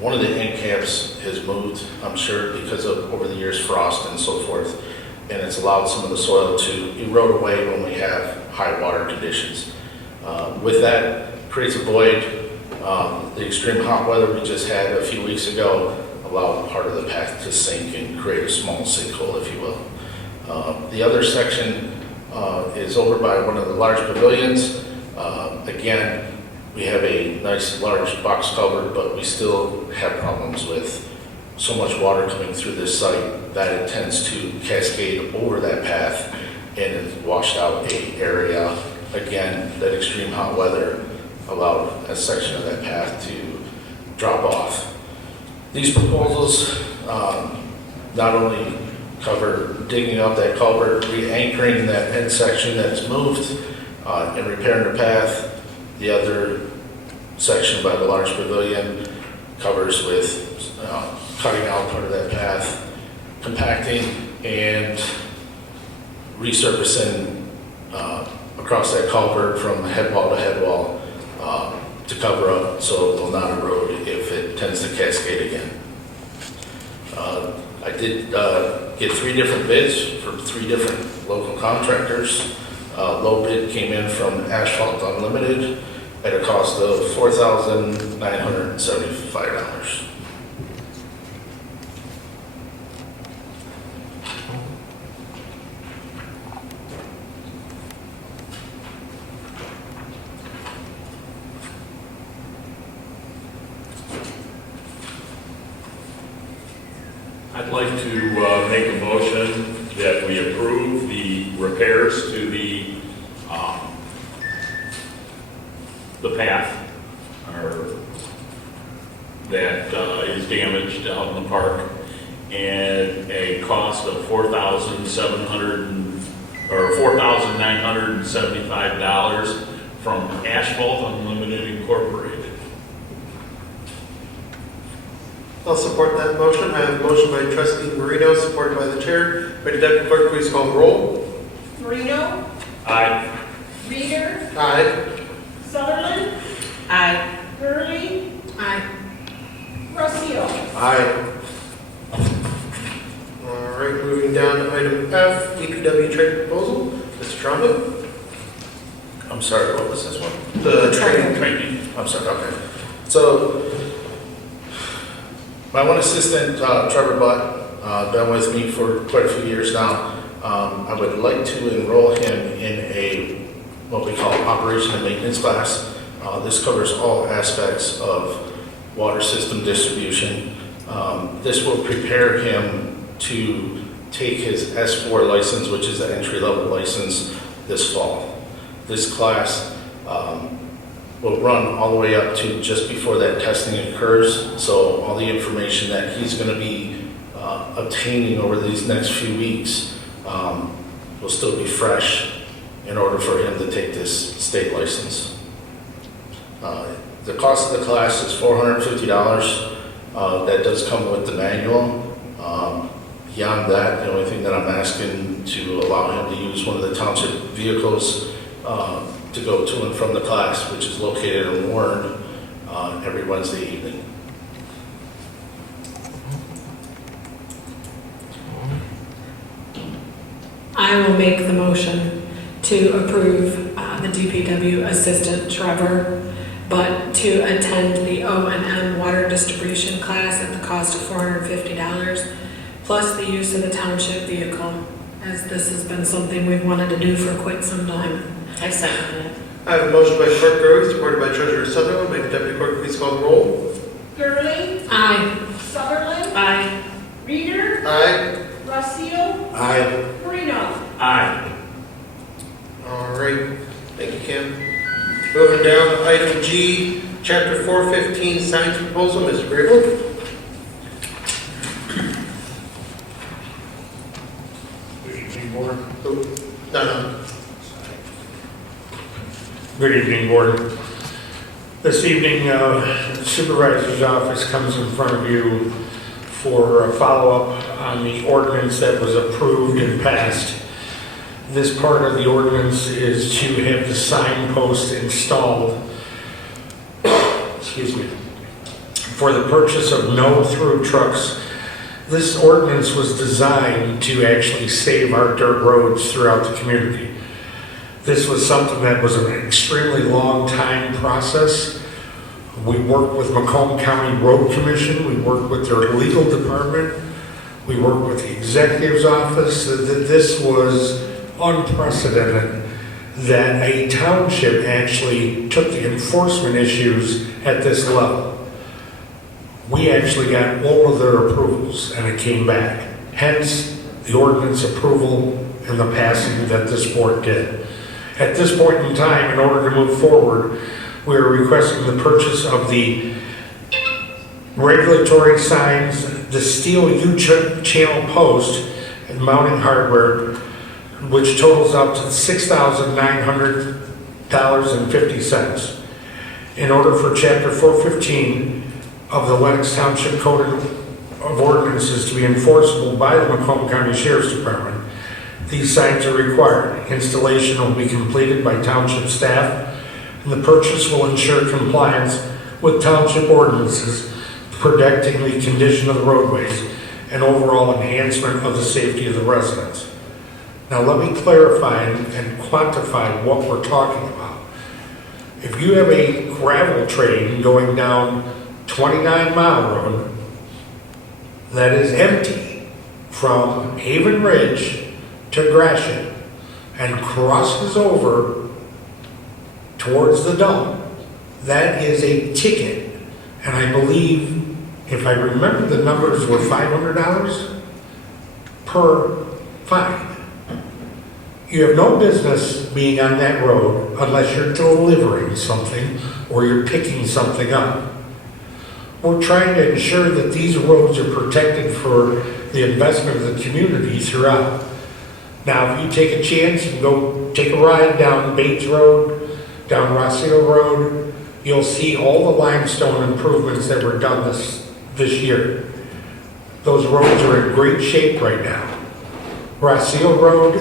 One of the end caps has moved, I'm sure, because of over the years frost and so forth, and it's allowed some of the soil to erode away when we have high water conditions. With that, creates a void. The extreme hot weather we just had a few weeks ago allowed part of the path to sink and create a small sinkhole, if you will. The other section is over by one of the large pavilions. Again, we have a nice large box culvert, but we still have problems with so much water coming through this site that it tends to cascade over that path and it's washed out a area. Again, that extreme hot weather allowed a section of that path to drop off. These proposals not only cover digging up that culvert, re-anchoring that end section that's moved, and repairing the path. The other section by the large pavilion covers with cutting out part of that path, compacting, and resurfacing across that culvert from head wall to head wall to cover up so it will not erode if it tends to cascade again. I did get three different bids from three different local contractors. Low bid came in from Asphalt Unlimited at a cost of $4,975. I'd like to make a motion that we approve the repairs to the path that is damaged out in the park, and a cost of $4,975 from Asphalt Unlimited Incorporated. I'll support that motion. I have a motion by Trustee Marino, supported by the Chair. May the Deputy Clerk please call the roll. Marino? Aye. Reader, Aye. Sutherland, Aye. Gurley, Aye. Rossio. Aye. All right, moving down to item F, DPW trade proposal. Mr. Trombley? I'm sorry, what was this one? The trade. Training. I'm sorry, okay. So, my one assistant, Trevor Butt, been with me for quite a few years now. I would like to enroll him in a, what we call operation and maintenance class. This covers all aspects of water system distribution. This will prepare him to take his S4 license, which is the entry-level license, this fall. This class will run all the way up to just before that testing occurs. So all the information that he's going to be obtaining over these next few weeks will still be fresh in order for him to take this state license. The cost of the class is $450. That does come with the manual. Beyond that, the only thing that I'm asking to allow him to use one of the township vehicles to go to and from the class, which is located in Warren, every Wednesday evening. I will make the motion to approve the DPW assistant Trevor, but to attend the O&M water distribution class at the cost of $450, plus the use of the township vehicle, as this has been something we've wanted to do for quite some time. I second it. I have a motion by Clerk Gurley, supported by Treasurer Sutherland. May the Deputy Clerk please call the roll. Gurley, Aye. Sutherland, Aye. Reader, Aye. Rossio, Aye. Marino. Aye. All right, thank you, Kim. Moving down to item G, Chapter 415, signs proposal. Mr. Grable? Good evening, Board. No. Good evening, Board. This evening, the Supervisor's Office comes in front of you for a follow-up on the ordinance that was approved and passed. This part of the ordinance is to have the signpost installed, excuse me, for the purchase of no-through trucks. This ordinance was designed to actually save our dirt roads throughout the community. This was something that was an extremely long time process. We worked with Macomb County Road Commission, we worked with their legal department, we worked with the executive's office. This was unprecedented that a township actually took the enforcement issues at this level. We actually got all of their approvals and it came back. Hence the ordinance approval and the passing that this board did. At this point in time, in order to move forward, we are requesting the purchase of the regulatory signs, the steel U-channel post and mounting hardware, which totals up to $6,900.50. In order for Chapter 415 of the Lenox Township Code of Ordinances to be enforceable by the Macomb County Sheriff's Department, these signs are required. Installation will be completed by township staff, and the purchase will ensure compliance with township ordinances, protecting the condition of the roadways and overall enhancement of the safety of the residents. Now let me clarify and quantify what we're talking about. If you have a gravel train going down 29 Mile Road that is empty from Haven Ridge to Gratiot and crosses over towards the dump, that is a ticket. And I believe, if I remember, the numbers were $500 per fine. You have no business being on that road unless you're delivering something or you're picking something up. We're trying to ensure that these roads are protected for the investment of the community throughout. Now, if you take a chance and go take a ride down Bates Road, down Rossio Road, you'll see all the limestone improvements that were done this year. Those roads are in great shape right now. Rossio Road,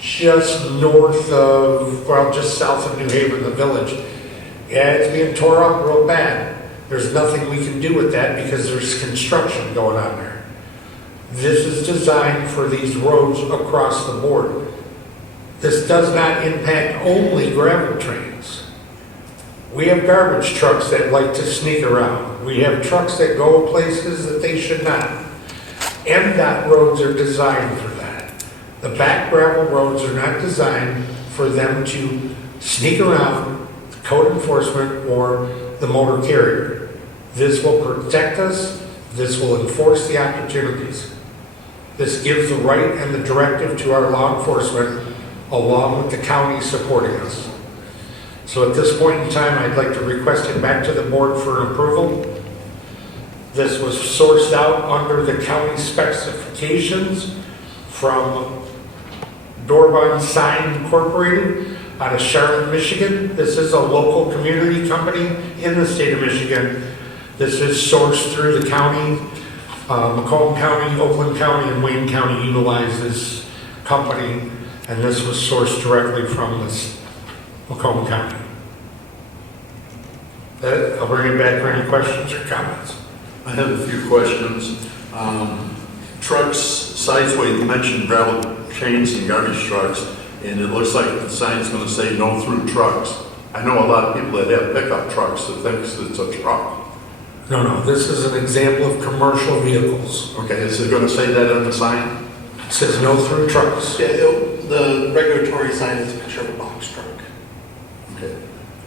just north of, well, just south of New Haven, the village. Yeah, it's being tore up real bad. There's nothing we can do with that because there's construction going on there. This is designed for these roads across the board. This does not impact only gravel trains. We have garbage trucks that like to sneak around. We have trucks that go places that they should not. MDOT roads are designed for that. The back gravel roads are not designed for them to sneak around code enforcement or the motor carrier. This will protect us. This will enforce the opportunities. This gives the right and the directive to our law enforcement along with the county supporting us. So at this point in time, I'd like to request it back to the board for approval. This was sourced out under the county specifications from Doorbun Sign Incorporated out of Charlotte, Michigan. This is a local community company in the state of Michigan. This is sourced through the county. Macomb County, Oakland County, and Wayne County utilize this company, and this was sourced directly from this Macomb County. I'll bring it back for any questions or comments. I have a few questions. Trucks, sideway, you mentioned gravel trains and garbage trucks, and it looks like the sign's going to say no through trucks. I know a lot of people that have pickup trucks that thinks it's a truck. No, this is an example of commercial vehicles. Okay, is it going to say that on the sign? It says no through trucks. Yeah, the regulatory sign is a picture of a box truck. Okay.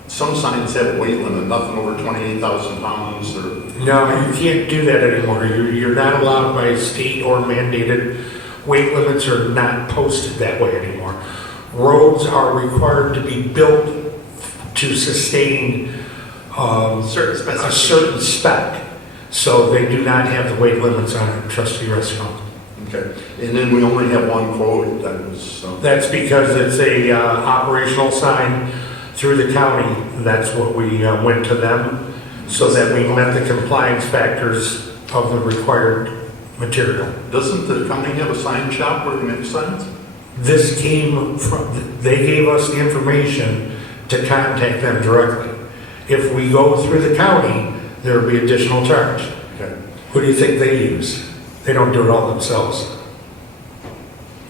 Some signs have a weight limit, nothing over 28,000 pounds or... No, you can't do that anymore. You're not allowed by state or mandated. Weight limits are not posted that way anymore. Roads are required to be built to sustain a certain spec. So they do not have the weight limits on it, Trustee Resco. Okay. And then we only have one quote. That's because it's a operational sign through the county. That's what we went to them so that we met the compliance factors of the required material. Doesn't the company have a sign shop where they make signs? This came from, they gave us the information to contact them directly. If we go through the county, there will be additional charge. Okay. Who do you think they use? They don't do it all themselves.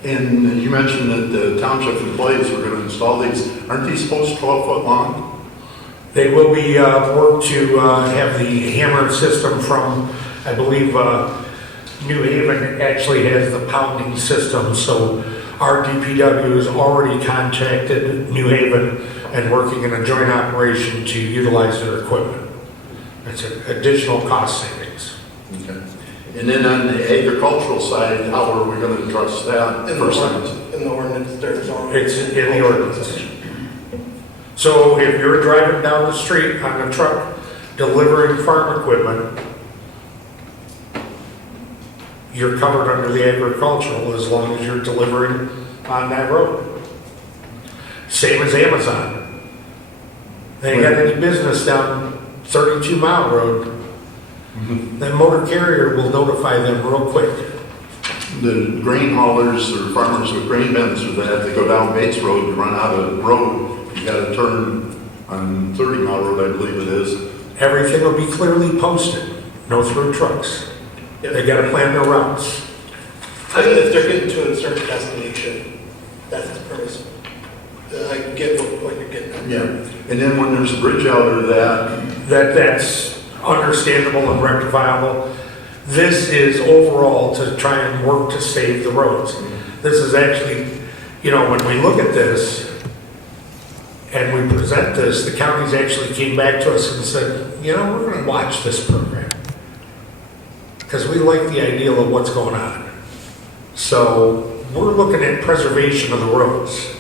And you mentioned that the township employees were going to install these. Aren't these supposed 12 foot long? They will be worked to have the hammer system from, I believe, New Haven actually has the pounding system. So our DPW has already contacted New Haven and working in a joint operation to utilize their equipment. It's an additional cost savings. Okay. And then on the agricultural side, how are we going to address that? In the ordinance, there's already... It's in the ordinance. So if you're driving down the street on a truck delivering farm equipment, you're covered under the agricultural as long as you're delivering on that road. Same as Amazon. They ain't got any business down 32 Mile Road. That motor carrier will notify them real quick. The grain haulers or farmers with grain bins or that, they go down Bates Road, you run out of road, you got to turn on 30 Mile Road, I believe it is. Everything will be clearly posted. No through trucks. They got to plan their routes. I mean, if they're getting to a certain destination, that's permissible. I get what you're getting at. Yeah. And then when there's a bridge out or that's understandable and rectifiable. This is overall to try and work to save the roads. This is actually, when we look at this and we present this, the counties actually came back to us and said, we're going to watch this program because we like the ideal of what's going on. So we're looking at preservation of the roads.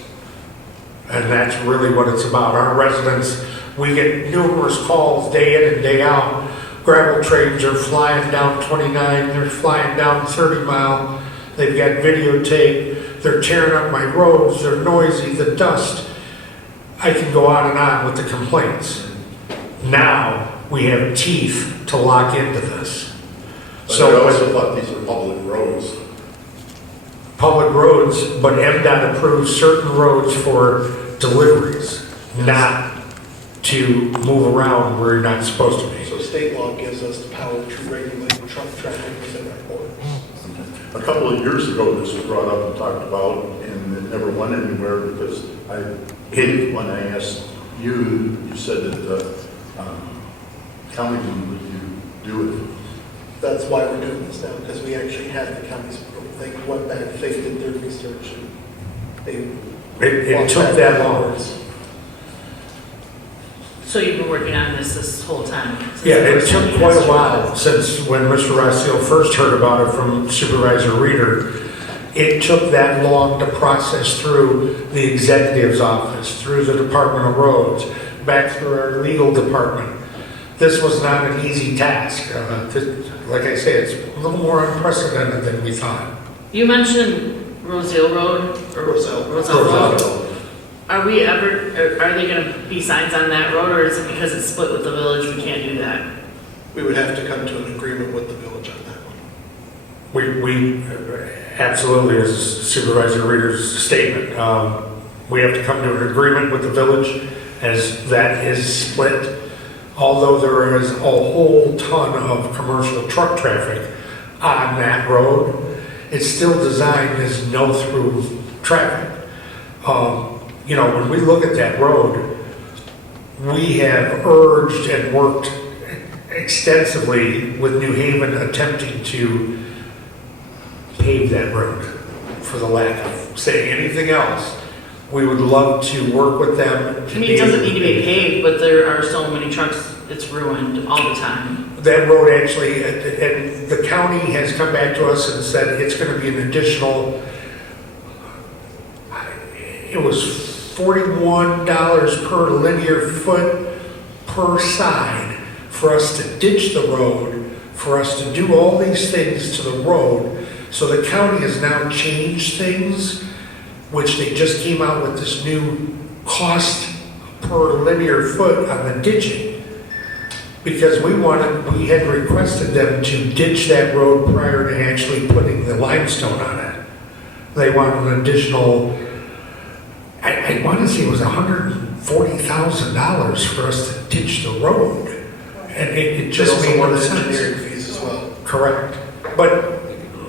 And that's really what it's about. Our residents, we get numerous calls day in and day out. Gravel trains are flying down 29, they're flying down 30 Mile. They've got videotape, they're tearing up my roads, they're noisy, the dust. I can go on and on with the complaints. Now we have teeth to lock into this. But I also thought these are public roads. public roads, but MDOT approves certain roads for deliveries, not to move around where you're not supposed to be. So state law gives us the power to regulate truck traffic within our board. A couple of years ago, this was brought up and talked about, and it never went anywhere because I hated when I asked you, you said that the county would do it. That's why we're doing this now, because we actually had the county's approval. They went back, they did their research, and they. It took that long. So you've been working on this whole time? Since Yeah, the it first time took you quite a asked while since when Mr. Rossio first heard about it from Supervisor Reeder. It took that long to process through the executive's office, through the Department of Roads, back through our legal department. This was not an easy task. Like I say, it's a little more unprecedented than we thought. You mentioned Roselle Road, or Roselle. Road. Are they gonna be signs on that road, or is it because it's split with the village, we can't do that? We would have to come to an agreement with the village on that one. We absolutely, as Supervisor Reeder's statement, we have to come to an agreement with the village as that is split. Although there is a whole ton of commercial truck traffic on that road, it's still designed as no-through traffic. You know, when we look at that road, we have urged and worked extensively with New Haven attempting to pave that road, for the lack of saying anything else. We would love to work with them. I mean, it doesn't need to be paved, but there are so many trucks, it's ruined all the time. That road actually, and the county has come back to us and said it's going to be an additional, it was $41 per linear foot per side for us to ditch the road, for us to do all these things to the road. So the county has now changed things, which they just came out with this new cost per linear foot on the ditching. Because we had requested them to ditch that road prior to actually putting the limestone on it. They want an additional, I want to say it was $140,000 for us to ditch the road. And it just made no sense. Engineering fees as well. Correct. But,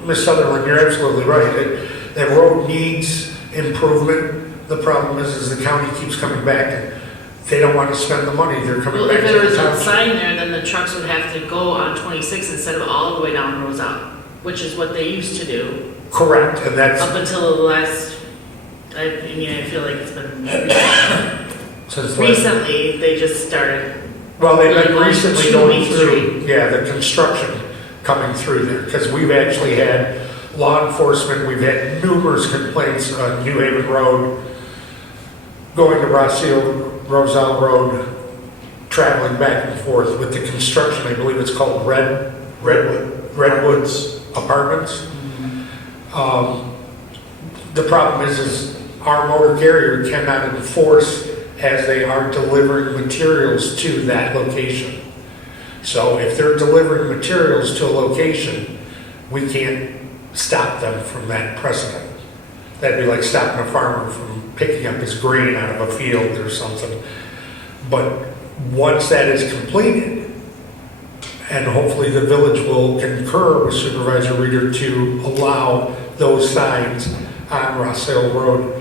Ms. Sutherland, you're absolutely right. That road needs improvement. The problem is the county keeps coming back and they don't want to spend the money. They're coming Well, back if to there the was a township. sign there, then the trucks would have to go on 26 instead of all the way down Roselle, which is what they used to do. Correct, and that's Up until the last, I mean, I feel like it's been since recently, they just started. well, they've been Like recently to going Main through, yeah, the construction coming through there because we've actually had law enforcement. We've had numerous complaints on New Haven Road, going to Roselle Road, traveling back and forth with the construction. I believe it's called Redwoods Apartments. The problem is our motor carrier cannot enforce as they are delivering materials to that location. So if they're delivering materials to a location, we can't stop them from that precedent. That'd be like stopping a farmer from picking up his grain out of a field or something. But once that is completed, and hopefully the village will concur with Supervisor Reeder to allow those signs on Rossale Road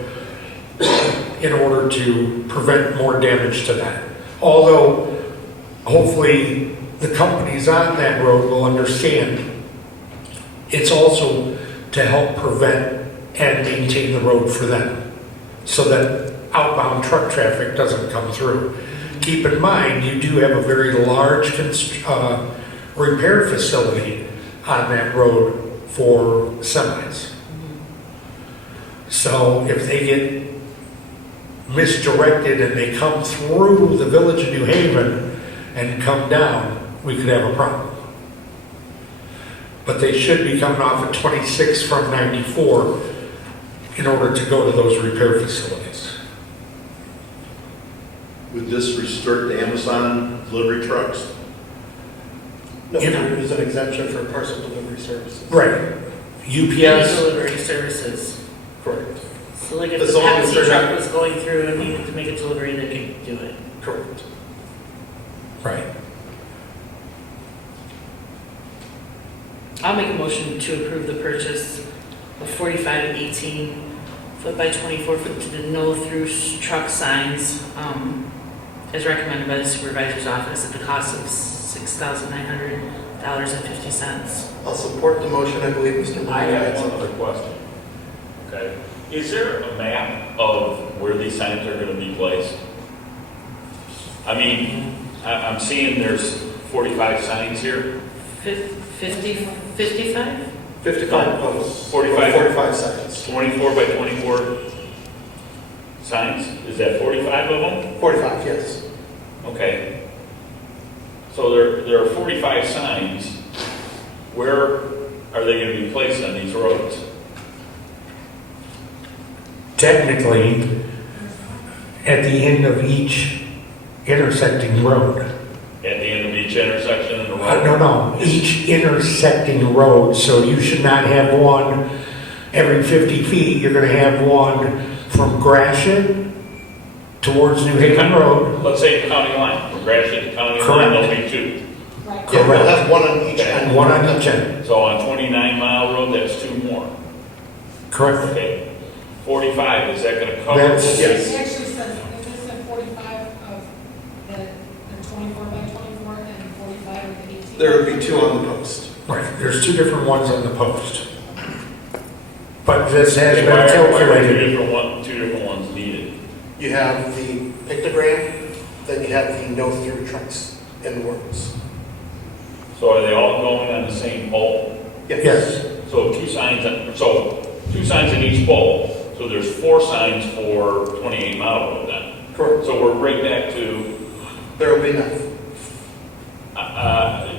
in order to prevent more damage to that. Although, hopefully, the companies on that road will understand it's also to help prevent and maintain the road for them so that outbound truck traffic doesn't come through. Keep in mind, you do have a very large repair facility on that road for semis. So if they get misdirected and they come through the village of New Haven and come down, we could have a problem. But they should be coming off at 26 from 94 in order to go to those repair facilities. Would this restrict Amazon delivery trucks? No, there is an exemption for parcel delivery services. Right. Any UPS, delivery services. Correct. So like if As the long as Pepsi they're truck not- was going through and needed to make a delivery, they could do it. Correct. right. I'll make a motion to approve the purchase of 45 and 18 foot by 24 foot to the no-through truck signs, as recommended by the supervisor's office at the cost of $6,900.50. I'll support the motion. I believe Mr. I Moore have had one something. other question. Okay, is there a map of where these signs are gonna be placed? I mean, I'm seeing there's 45 signs here. 55? 55 posts. 45. 45 seconds. 24 by 24 signs? Is that 45 of them? 45, yes. Okay. So there are 45 signs. Where are they going to be placed on these roads? Technically, at the end of each intersecting road. At the end of each intersection in the road? No, each intersecting road, so you should not have one every 50 feet. You're gonna have one from Gratiot towards New Haven Road. Let's say the county line, from Gratiot to county line, Correct. there'll be two. Right. Yeah, we'll have one on each end. One on each end, So on 29 Mile Road, that's two more. correct. Okay. 45, is that going to cover? That's- both? Yes. It actually says, it just said 45 of the 24 by 24 and 45 of the 18. There would be two on the post. Right, there's two different ones on the post. But this has Okay, been why are calculated. two different ones needed? You have the pictogram, then you have the no-through trucks in the works. So are they all going on the same pole? Yes, So two signs in each pole. So there's 4 signs for 28 Mile Road then. Correct. So we're right back to, There will be enough.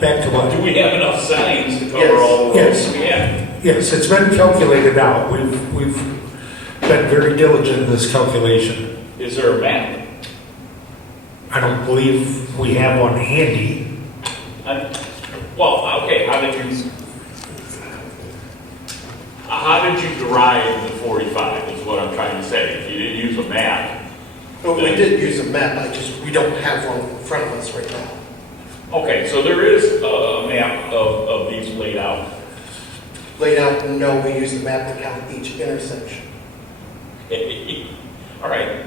back to what? do we have enough signs to cover Yes. all the roads? Yes. Yeah. Yes, it's been calculated out. We've been very diligent in this calculation. Is there a map? I don't believe we have one handy. Well, okay, how did you derive the 45 is what I'm trying to say. If you didn't use a map. But we did use a map, we don't have one in front of us right now. Okay, so there is a map of these laid out. Laid out, no, we use the map to count each intersection. All right.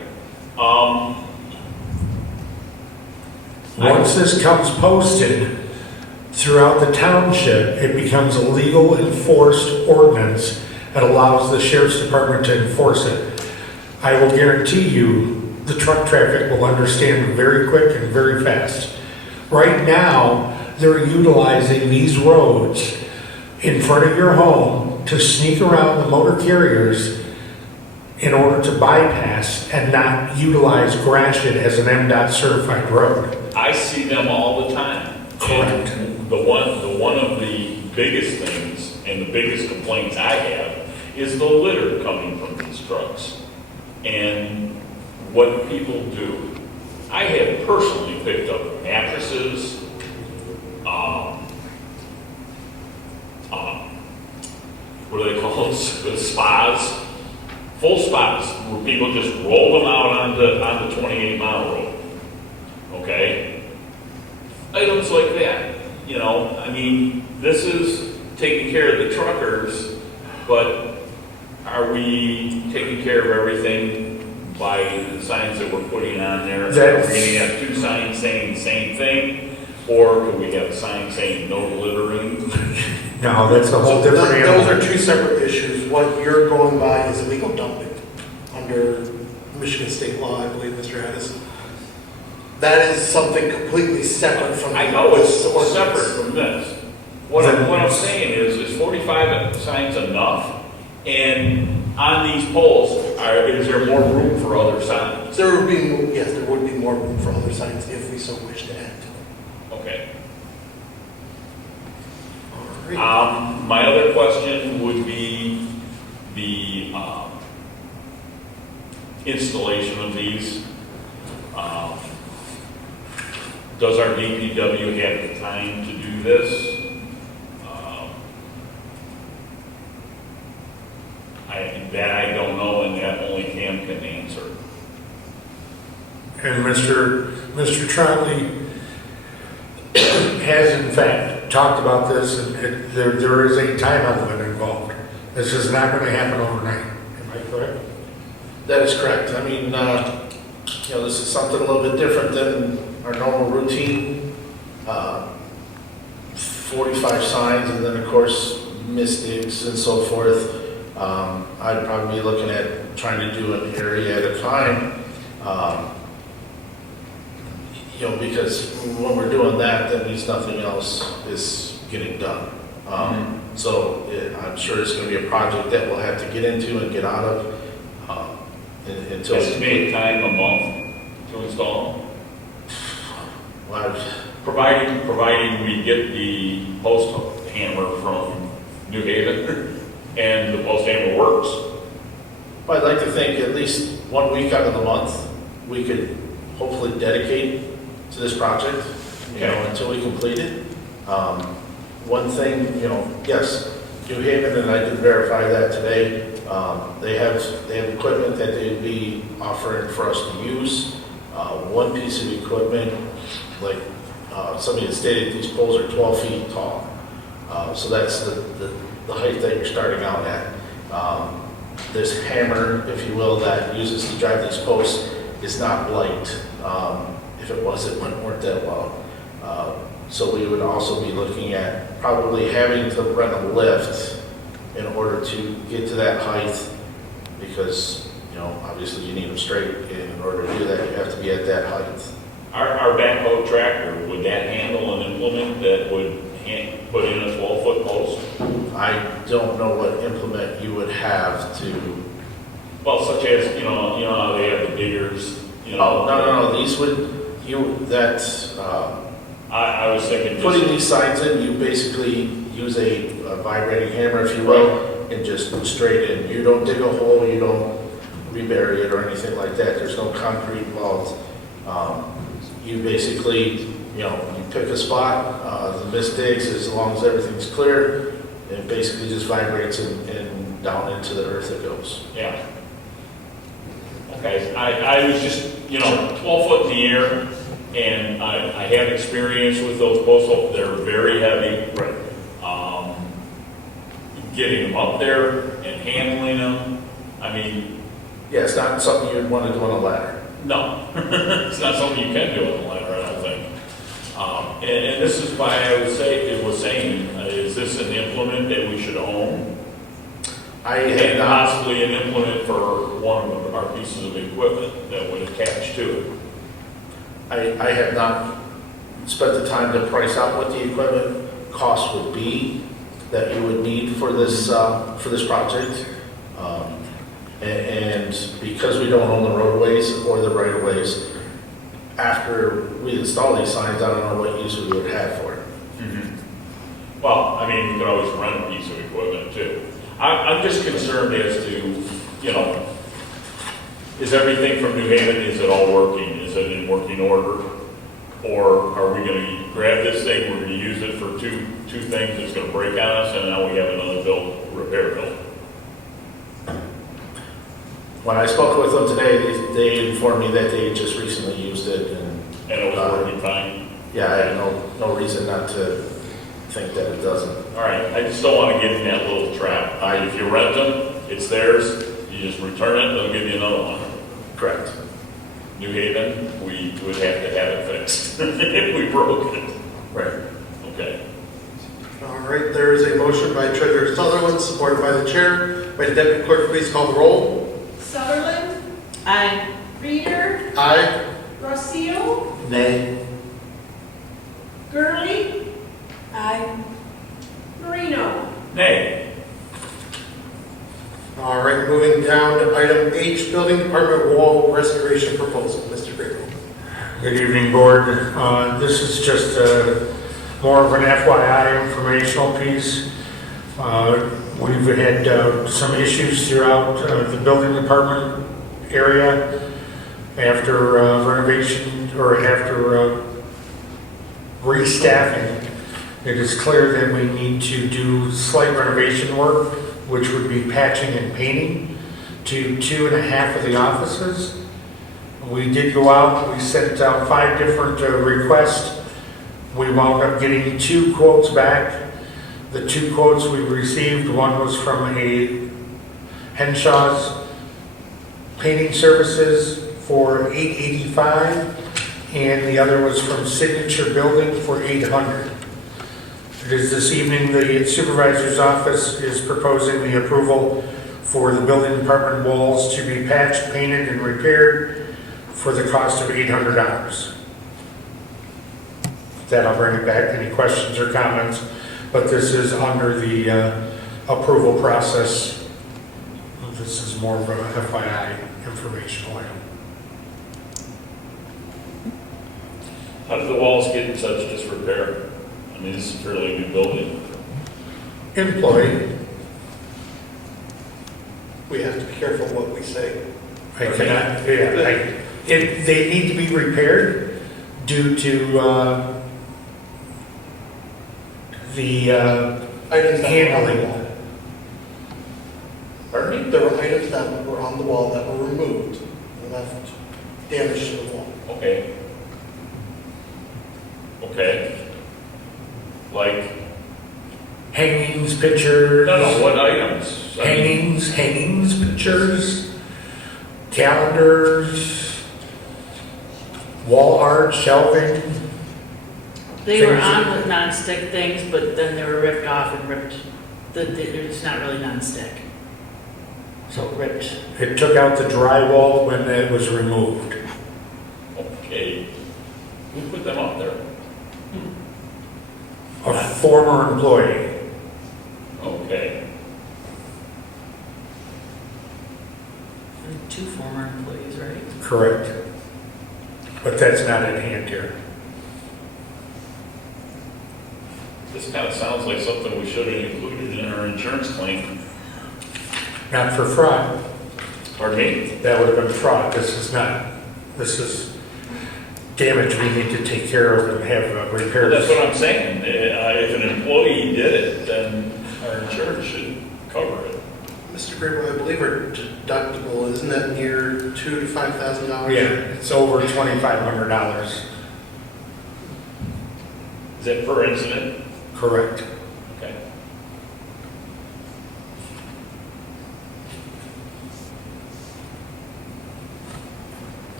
Once this comes posted throughout the township, it becomes a legal enforced ordinance that allows the sheriff's department to enforce it. I will guarantee you, the truck traffic will understand very quick and very fast. Right now, they're utilizing these roads in front of your home to sneak around the motor carriers in order to bypass and not utilize Gratiot as an MDOT certified road. I see them all the time. Correct. And the one of the biggest things and the biggest complaints I have is the litter coming from these trucks. And what people do. I have personally picked up mattresses, what do they call those? Spas, full spas, where people just roll them out on the 28 Mile Road. Okay? Items like that, you know, I mean, this is taking care of the truckers, but are we taking care of everything by the signs that we're putting on there? Are we going to have 2 signs saying the same thing? Or do we have a sign saying no littering? No, that's a whole different animal. Those are two separate issues. What you're going by is illegal dumping under Michigan state law, I believe, Mr. Addison. That is something completely separate from. I know it's ordinance. separate from this. What I'm saying is 45 signs enough? And on these poles, is there more room for other signs? There would be, yes, there would be more room for other signs if we so wish to add to them. Okay. All right. My other question would be the installation of these. Does our DPW have the time to do this? And Mr. Trotley has in fact talked about this, and there is a time element involved. This is not going to happen overnight. Am I correct? That is correct. I mean, this is something a little bit different than our normal routine. 45 signs, and then of course mystics and so forth. I'd probably be looking at trying to do an area at a time. Because when we're doing that, that means nothing else is getting done. So I'm sure it's going to be a project that we'll have to get into and get out of until. Estimate time a month to install? Well, Providing we get the post hammer from New Haven and the post hammer works. I'd like to think at least 1 week out of the month, we could hopefully dedicate to this project, until we complete it. One thing, yes, New Haven, and I did verify that today, they have equipment that they'd be offering for us to use. One piece of equipment, like somebody had stated, these poles are 12 feet tall. So that's the height that you're starting out at. This hammer, if you will, that uses to drive these posts is not light. If it was, it wouldn't work that well. So we would also be looking at probably having to rent a lift in order to get to that height, because obviously you need them straight. In order to do that, you have to be at that height. Our backhoe tractor, would that handle an implement that would put in a 12-foot post? I don't know what implement you would have to. Well, such as, how they have the diggers, Oh, no, these would, I was thinking putting these signs in, you basically use a vibrating hammer, if you will, and just straight in. You don't dig a hole, you don't rebury it or anything like that. There's no concrete involved. You basically, you pick a spot, the mist digs, as long as everything's clear, it basically just vibrates and down into the earth it goes. Yeah. Okay, I was just, 12 foot in the air, and I have experience with those posts. They're very heavy. Right. Getting them up there and handling them, Yeah, it's not something you'd want to do on a ladder. no. It's not something you can do on the ladder, I don't think. And this is why I was saying, is this an implement that we should own? And possibly an implement for one of our pieces of equipment that would attach to it. I have not spent the time to price out what the equipment cost would be that you would need for this project. And because we don't own the roadways or the right-of-ways, after we install these signs, I don't know what use we would have for it. Well, you could always rent a piece of equipment too. I'm just concerned as to, is everything from New Haven, is it all working? Is it in working order? Or are we going to grab this thing, we're going to use it for two things, it's going to break on us, and now we have another repair bill? When I spoke with them today, they informed me that they just recently used it. And it was working fine? Yeah, I have no reason not to think that it doesn't. All right, I just don't want to get in that little trap. If you rent them, it's theirs, you just return it, they'll give you another one. Correct. New Haven, we would have to have it fixed if we broke it. Right. Okay. All right, there is a motion by Treasurer Sutherland, supported by the chair. May the deputy clerk please call the roll. Sutherland? Aye. Reader? Aye. Rossio? Nay. Gurley? Aye. Marino? Nay. All right, moving down to item H, Building Department Wall Restoration Proposal. Mr. Grable. Good evening, Board. This is just more of an FYI informational piece. We've had some issues throughout the building department area after renovation or after restaffing. It is clear that we need to do slight renovation work, which would be patching and painting to 2.5 of the offices. We did go out, we sent out 5 different requests. We wound up getting 2 quotes back. The 2 quotes we received, one was from a Henshaw's Painting Services for $885, and the other was from Signature Building for $800. It is this evening, the supervisor's office is proposing the approval for the building department walls to be patched, painted, and repaired for the cost of $800. That I'll bring it back. Any questions or comments? But this is under the approval process. This is more of a FYI informational item. How did the walls get in such disrepair? I mean, this is a fairly new building. Employee. We have to be careful what we say. I cannot, they need to be repaired due to the Items that were on the handling. wall. Pardon me? There were items that were on the wall that were removed and left damage to the wall. Okay. Okay. Like, Hangings, pictures. no, what items? I mean, Hangings, pictures, calendars, wall art, shelving. They were Things on that- with non-stick things, but then they were ripped off and ripped. It's not really non-stick. So ripped. It took out the drywall when it was removed. Okay. Who put them up there? A former employee. Okay. And 2 former employees, right? Correct. But that's not in hand here. This kind of sounds like something we should have included in our insurance claim. Not for fraud. Pardon me? That would have been fraud. This is not. This is damage we need to take care of and have Well, repaired. that's what I'm saying. If an employee did it, then our insurance should cover it. Mr. Graber, I believe our deductible, isn't that near $2,000 to $5,000? Yeah, it's over $2,500. Is that per incident? Correct. Okay.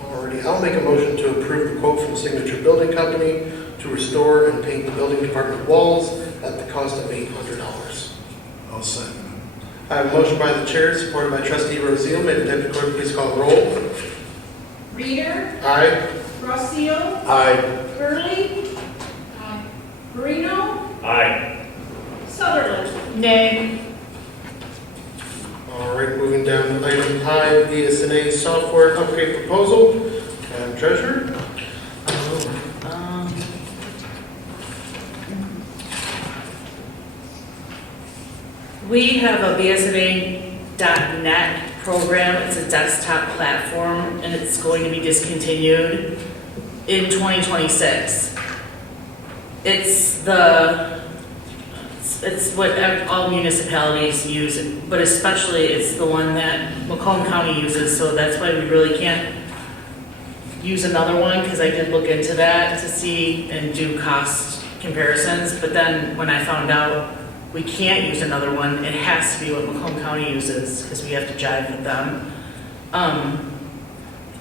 Alrighty, I'll make a motion to approve the quote from Signature Building Company to restore and paint the building department walls at the cost of $800. I'll second I have a motion by the chair, supported by trustee Rosio. May the deputy clerk please call the roll. Reader, Aye. Rossio, Aye. Gurley, Marino, Aye. Sutherland. Nay. All right, moving down to item I, BSNA software upgrade proposal. Madam Treasurer. We have a BSNA.net program. It's a desktop platform, and it's going to be discontinued in 2026. It's what all municipalities use, but especially it's the one that Macomb County uses, so that's why we really can't use another one, because I did look into that to see and do cost comparisons, but then when I found out we can't use another one, it has to be what Macomb County uses, because we have to jive with them.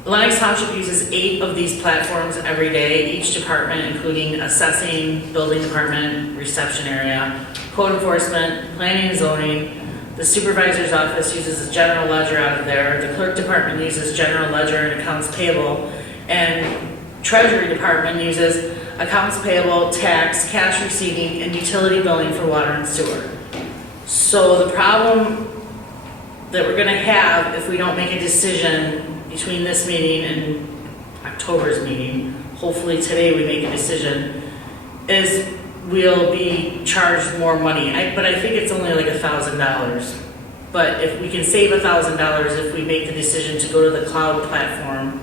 Lenox Township uses 8 of these platforms every day, each department, including assessing, building department, reception area, code enforcement, planning and zoning. The supervisor's office uses a general ledger out of there. The clerk department uses general ledger and accounts payable. And treasury department uses accounts payable, tax, cash receiving, and utility billing for water and sewer. So the problem that we're gonna have if we don't make a decision between this meeting and October's meeting, hopefully today we make a decision, is we'll be charged more money. But I think it's only like $1,000. But if we can save $1,000 if we make the decision to go to the cloud platform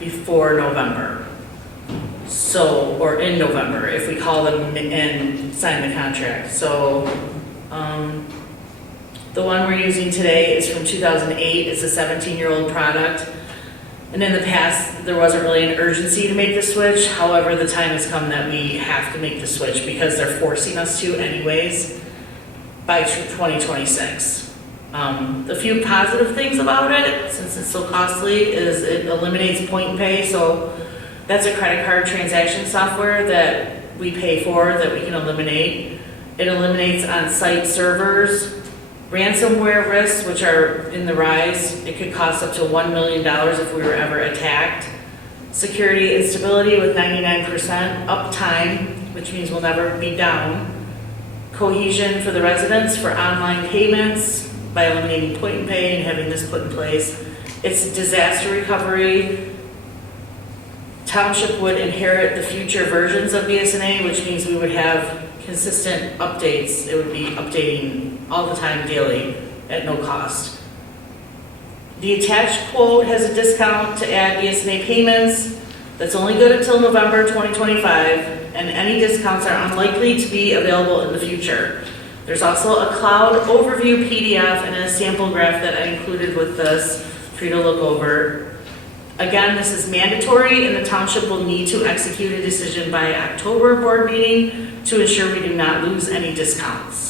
before November. So, or in November, if we call them and sign the contract. So, The one we're using today is from 2008. It's a 17-year-old product. And in the past, there wasn't really an urgency to make the switch. However, the time has come that we have to make the switch because they're forcing us to anyways by 2026. The few positive things about it, since it's so costly, is it eliminates point and pay. So that's a credit card transaction software that we pay for that we can eliminate. It eliminates on-site servers, ransomware risks, which are in the rise. It could cost up to $1 million if we were ever attacked. Security and stability with 99% uptime, which means we'll never be down. Cohesion for the residents for online payments by eliminating point and pay and having this put in place. It's disaster recovery. Township would inherit the future versions of BSNA, which means we would have consistent updates. It would be updating all the time, daily, at no cost. The attached quote has a discount to add BSNA payments that's only good until November 2025, and any discounts are unlikely to be available in the future. There's also a cloud overview PDF and a sample graph that I included with this for you to look over. Again, this is mandatory, and the township will need to execute a decision by October board meeting to ensure we do not lose any discounts.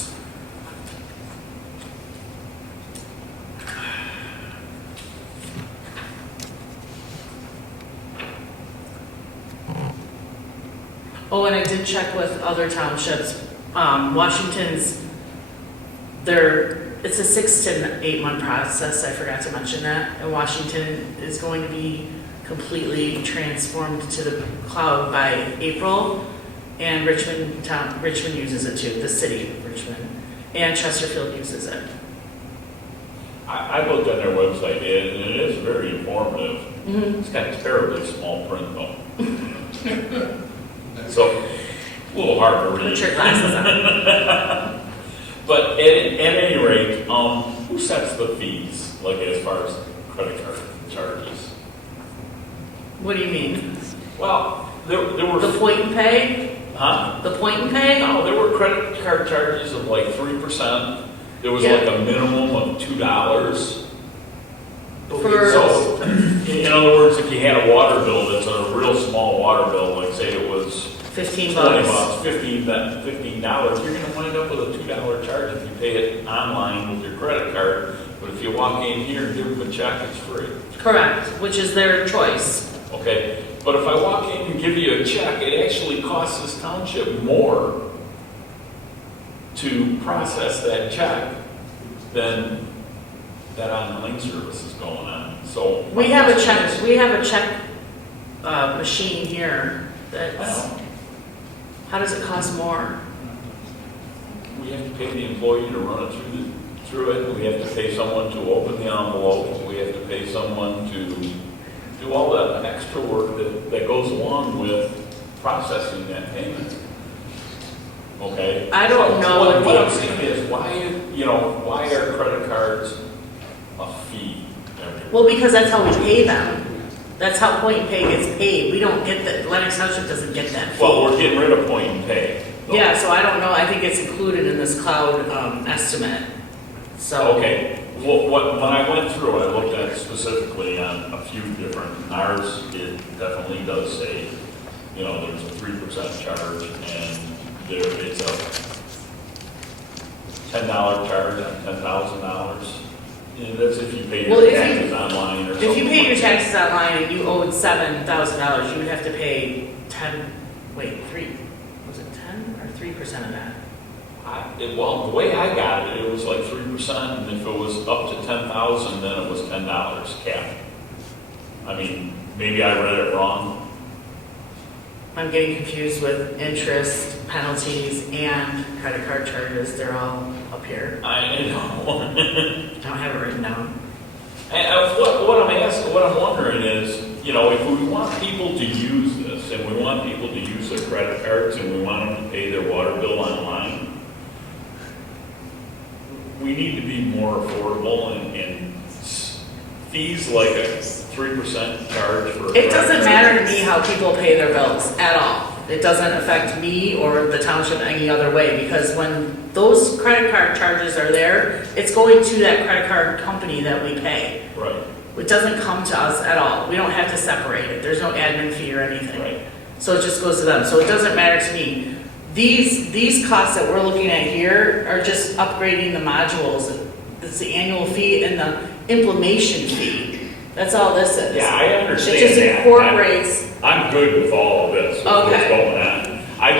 Oh, and I did check with other townships. Washington's, it's a 6 to 8 month process. I forgot to mention that. And Washington is going to be completely transformed to the cloud by April. And Richmond uses it too, the city of Richmond. And Chesterfield uses it. I looked on their website, and it is very informative. Mm-hmm. It's got terribly small print though. So, a little hard to read. Put your glasses on. But at any rate, who sets the fees, like as far as credit card charges? What do you mean? Well, there were... The point and pay? Huh? The point and pay? No, there were credit card charges of like 3%. There was Yeah. like a minimum of $2. For... So, in other words, if you had a water bill that's a real small water bill, like say it was $15, $20, $15, you're going to wind up with a $2 charge if you pay it online with your credit card. But if you walk in here and give them a check, it's free. Correct, which is their choice. Okay, but if I walk in and give you a check, it actually costs this township more to process that check than that online service is going on. So We have a check machine here that's... How does it cost more? We have to pay the employee to run it through it. We have to pay someone to open the envelope. We have to pay someone to do all that extra work that goes along with processing that payment. Okay? I don't know What I'm saying is, why are credit cards a fee? Well, because that's how we pay them. That's how point and pay gets paid. We don't get that, Lenox Township doesn't get that fee. Well, we're getting rid of point and pay. Yeah, so I don't know, I think it's included in this cloud estimate, so. Okay, when I went through it, I looked at it specifically on a few different, ours, it definitely does say, there's a 3% charge, and it's a $10 charge on $10,000. And that's if you pay your taxes online or something. If you paid your taxes online and you owed $7,000, you would have to pay 3% of that? Well, the way I got it, it was like 3%, and if it was up to $10,000, then it was $10 cap. I mean, maybe I read it wrong. I'm getting confused with interest, penalties, and credit card charges. They're all up here. I know. I don't have it written down. And what I'm wondering is, if we want people to use this, and we want people to use their credit cards, and we want them to pay their water bill online, we need to be more affordable, and fees like a 3% charge for... It doesn't matter to me how people pay their bills at all. It doesn't affect me or the township any other way, because when those credit card charges are there, it's going to that credit card company that we pay. Right. It doesn't come to us at all. We don't have to separate it. There's no admin fee or anything. Right. So it just goes to them. So it doesn't matter to me. These costs that we're looking at here are just upgrading the modules. It's the annual fee and the implementation fee. That's all this is. Yeah, I understand It just that. incorporates. I'm good with all of this, with what's Okay. going on. I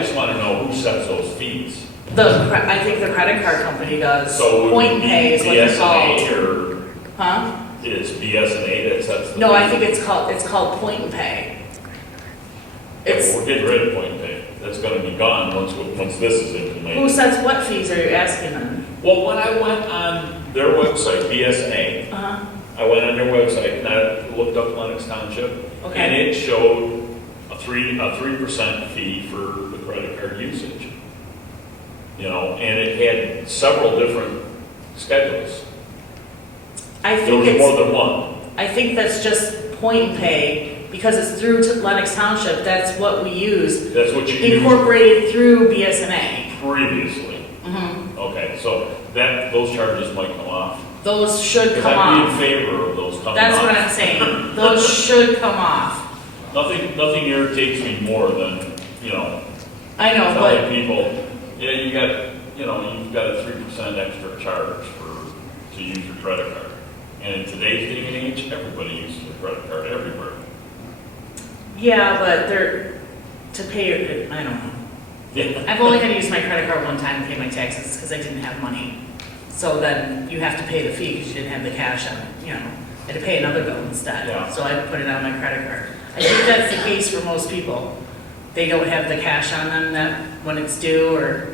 just want to know who sets those fees. I think the credit card company does. So Point and pay is what they're called. BSNA or Huh? it's BSNA that sets the No, I fee? think it's called point and pay. We're getting rid of point and pay. That's going to be gone once this is implemented. Who sets what fees are you asking them? Well, when I went on their website, BSNA, Uh-huh. I went on their website and I looked up Lenox Township, Okay. and it showed a 3% fee for the credit card usage. You know, and it had several different schedules. I There think was it's. more than one. I think that's just point and pay, because it's through to Lenox Township, that's what we use, That's what you used incorporated through BSNA. previously. Mhm. Okay, so those charges might come off. Those should Because come I'd be in off. favor of those coming That's off. what I'm saying, those should come off. Nothing irritates me more than, you know, I know, telling but, people, yeah, you've got a 3% extra charge to use your credit card. And in today's day and age, everybody uses a credit card everywhere. yeah, but to pay it, I don't know. Yeah. I've only had to use my credit card one time to pay my taxes, because I didn't have money. So then you have to pay the fee, because you didn't have the cash on it, you know. I had to pay another bill instead, Yeah. so I put it on my credit card. I think that's the case for most people. They don't have the cash on them that when it's due,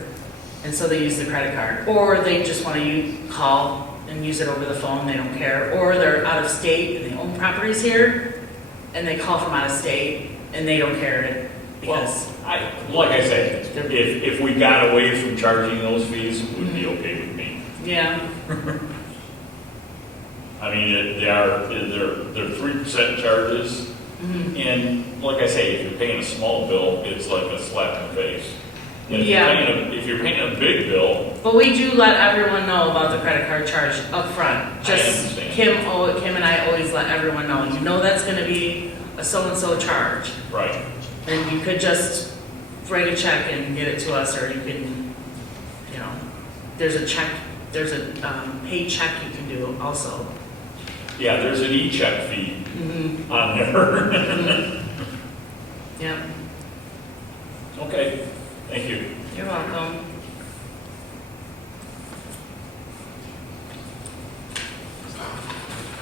and so they use the credit card. Or they just want to call and use it over the phone, they don't care. Or they're out of state and they own properties here, and they call from out of state, and they don't care because. Like I say, if we got away from charging those fees, it would be okay with me. Yeah, I mean, they're 3% charges, mhm. and like I say, if you're paying a small bill, it's like a slap in the face. And Yeah. if you're paying a big bill, But we do let everyone know about the credit card charge up front. Just understand. Kim and I always let everyone know. You know that's going to be a so-and-so charge. right? And you could just write a check and get it to us, or you can, there's a check, there's a paid check you can do also. Yeah, there's an e-check fee Mhm. on there. Mhm. Yep, Okay, thank you. you're welcome.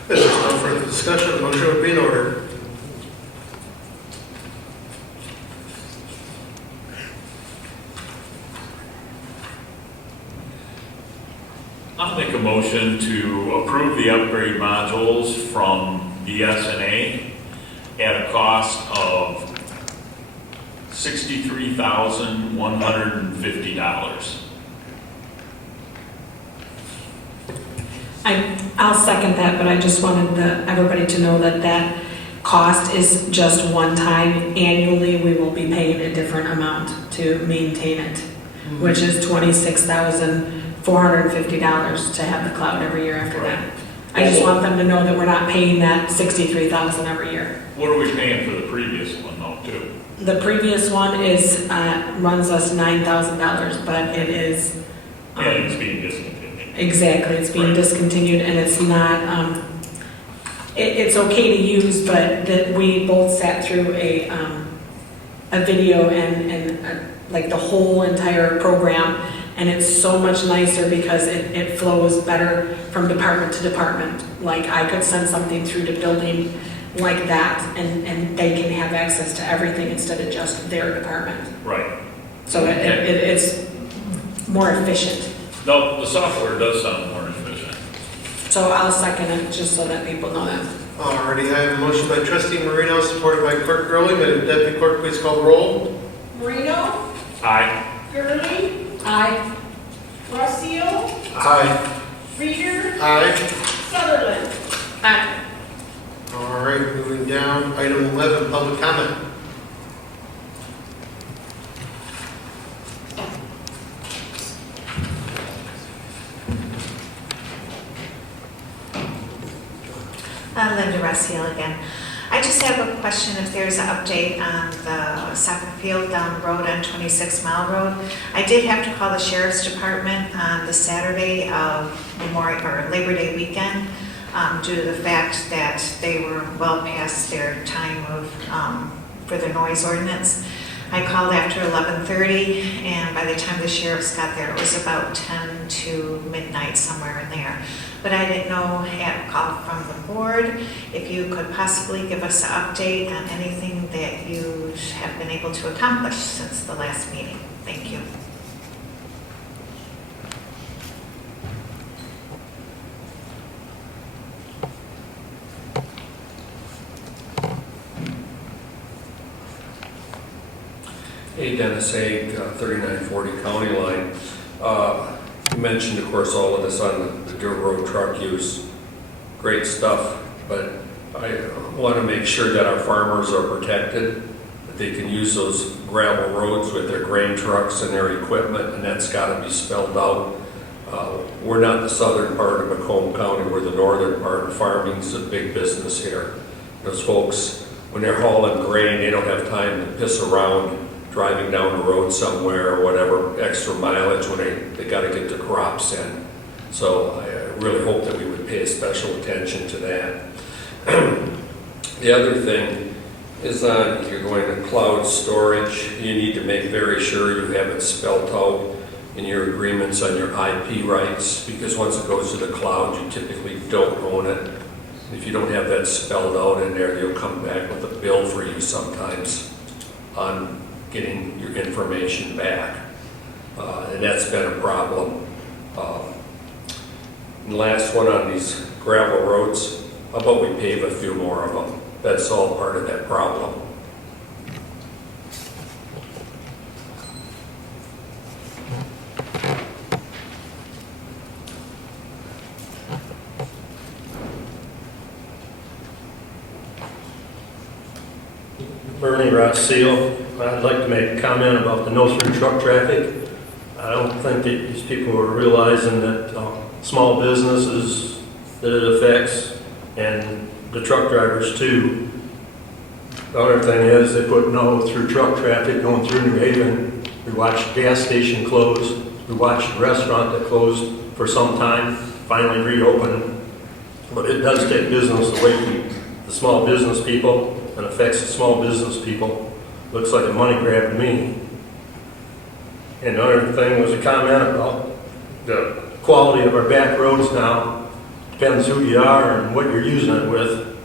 If there's no further discussion, a motion would be in order. I'll make a motion to approve the upgrade modules from BSNA at a cost of $63,150. I'll second that, but I just wanted everybody to know that cost is just one time. Annually, we will be paying a different amount to maintain it, which is $26,450 to have the cloud every year after that. I just want them to know that we're not paying that $63,000 every year. What are we paying for the previous one though, too? The previous one runs us $9,000, but it is. And it's being discontinued. Exactly, it's being discontinued, and it's not, it's okay to use, but that we both sat through a video and like the whole entire program, and it's so much nicer because it flows better from department to department. Like I could send something through to building like that, and they can have access to everything instead of just their department. Right. So it's more efficient. No, the software does sound more efficient. So I'll second it, just so that people know that. Alrighty, I have a motion by trustee Marino, supported by clerk Gurley. May the deputy clerk please call the roll. Marino, Aye. Gurley, Aye. Rossio, Aye. Reader, Aye. Sutherland. Aye. Alright, moving down, item 11, public comment. Linda Ressiel again. I just have a question if there's an update on the soccer field down the road on 26 Mile Road. I did have to call the Sheriff's Department on the Saturday of Labor Day weekend due to the fact that they were well past their time of for the noise ordinance. I called after 11:30, and by the time the sheriffs got there, it was about 10 to midnight, somewhere in there. But I didn't know, had a call from the board, if you could possibly give us an update on anything that you have been able to accomplish since the last meeting. Thank you. Hey, Dennis Haig, 3940 County Line. You mentioned, of course, all of this on the dirt road truck use. Great stuff, but I want to make sure that our farmers are protected, that they can use those gravel roads with their grain trucks and their equipment, and that's got to be spelled out. We're not the southern part of Macomb County, we're the northern part, and farming's a big business here. Those folks, when they're hauling grain, they don't have time to piss around driving down the road somewhere or whatever, extra mileage when they got to get their crops in. So I really hope that we would pay special attention to that. The other thing is if you're going to cloud storage, you need to make very sure you have it spelled out in your agreements on your IP rights, because once it goes to the cloud, you typically don't own it. If you don't have that spelled out in there, you'll come back with a bill for you sometimes on getting your information back. And that's been a problem. And the last one on these gravel roads, how about we pave a few more of them? That's all part of that problem. Bernie Rossio. I'd like to make a comment about the no-through truck traffic. I don't think that these people are realizing that small businesses that it affects, and the truck drivers too. The other thing is they put no through truck traffic going through New Haven. We watched the gas station close. We watched the restaurant that closed for some time finally reopen. But it does take business away from the small business people and affects the small business people. Looks like a money grab to me. And the other thing was a comment about the quality of our back roads now. Depends who you are and what you're using it with.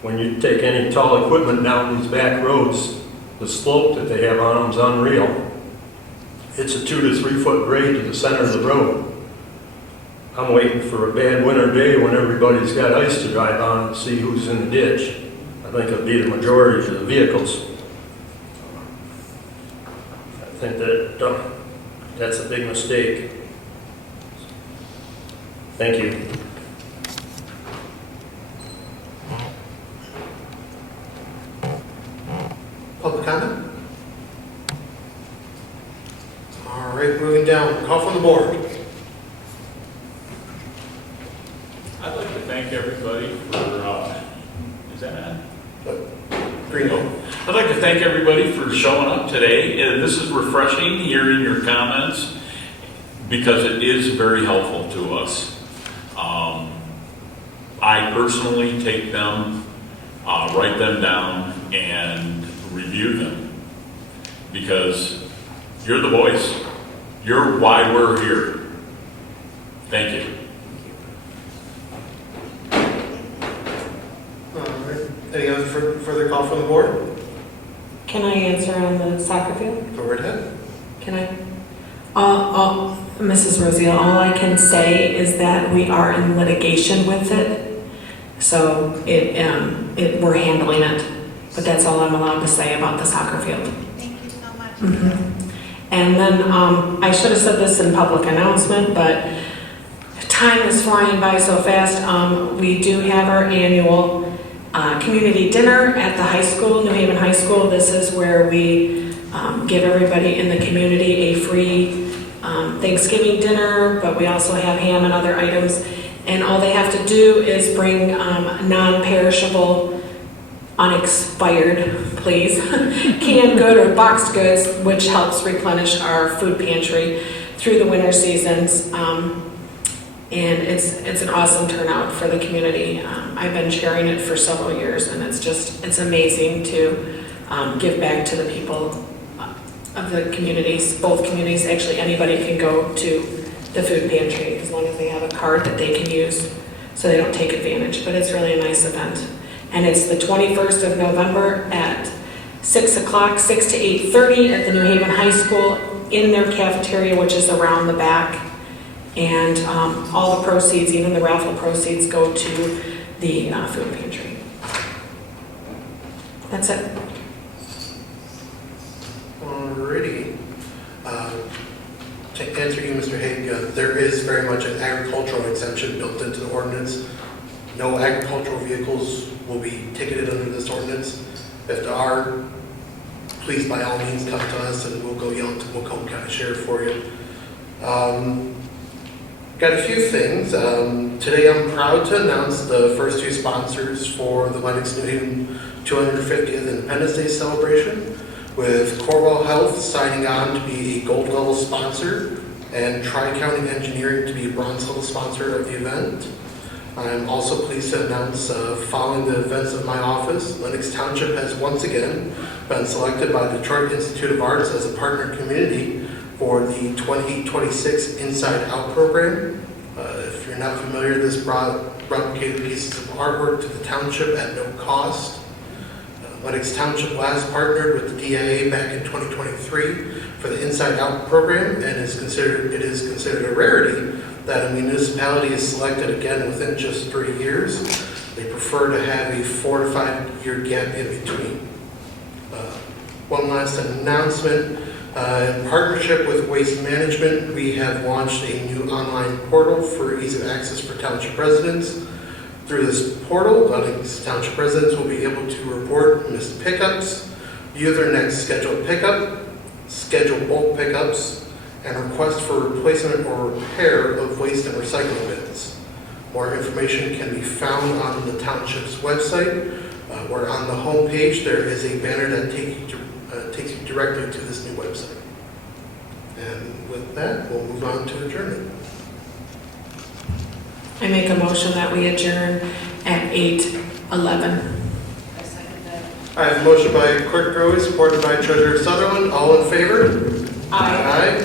When you take any tall equipment down these back roads, the slope that they have on them is unreal. It's a 2 to 3 foot grade to the center of the road. I'm waiting for a bad winter day when everybody's got ice to drive on to see who's in the ditch. I think it'll be the majority of the vehicles. I think that that's a big mistake. Thank you. Public comment? All right, moving down. Call from the board. I'd like to thank everybody for, is that on? I'd like to thank everybody for showing up today. And this is refreshing hearing your comments because it is very helpful to us. I personally take them, write them down, and review them because you're the voice. You're why we're here. Thank you. Any other further call from the board? Can I answer on the soccer field? Go right ahead. Can I? Mrs. Rosiel, all I can say is that we are in litigation with it, so we're handling it. But that's all I'm allowed to say about the soccer field. Thank you so much. Mm-hmm. And then I should have said this in public announcement, but time is flying by so fast. We do have our annual community dinner at the high school, New Haven High School. This is where we give everybody in the community a free Thanksgiving dinner, but we also have ham and other items. And all they have to do is bring non-perishable, unexpired, please, canned good or boxed goods, which helps replenish our food pantry through the winter seasons. And it's an awesome turnout for the community. I've been chairing it for several years, and it's amazing to give back to the people of the communities, both communities. Actually, anybody can go to the food pantry as long as they have a card that they can use so they don't take advantage. But it's really a nice event. And it's the 21st of November at 6 o'clock, 6 to 8:30 at the New Haven High School in their cafeteria, which is around the back. And all the proceeds, even the raffle proceeds, go to the food pantry. That's it. Alrighty. To answer you, Mr. Haig, there is very much an agricultural exemption built into the ordinance. No agricultural vehicles will be ticketed under this ordinance. If there are, please by all means come to us and we'll go yell to Macomb County Sheriff for you. Got a few things. Today I'm proud to announce the first two sponsors for the Lenox New Haven 250th Independence Day celebration, with Corwell Health signing on to be a gold level sponsor and Tri-County Engineering to be a bronze level sponsor of the event. I'm also pleased to announce, following the events of my office, Lenox Township has once again been selected by the Detroit Institute of Arts as a partner community for the 2026 Inside Out program. If you're not familiar, this brought replicated pieces of artwork to the township at no cost. Lenox Township last partnered with the DIA back in 2023 for the Inside Out program, and it is considered a rarity that a municipality is selected again within just 3 years. They prefer to have a 4 to 5 year gap in between. One last announcement. In partnership with Waste Management, we have launched a new online portal for ease of access for township residents. Through this portal, Lenox Township residents will be able to report missed pickups, view their next scheduled pickup, schedule bulk pickups, and request for replacement or repair of waste and recycling bins. More information can be found on the township's website, where on the home page there is a banner that takes you directly to this new website. And with that, we'll move on to adjournment. I make a motion that we adjourn at 8:11. I have a motion by Clerk Gurley, supported by Treasurer Sutherland. All in favor? Aye. Aye.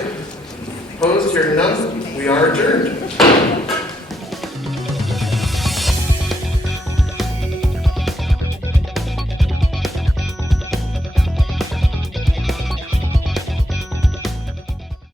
Opposed? Hearing none, we are adjourned.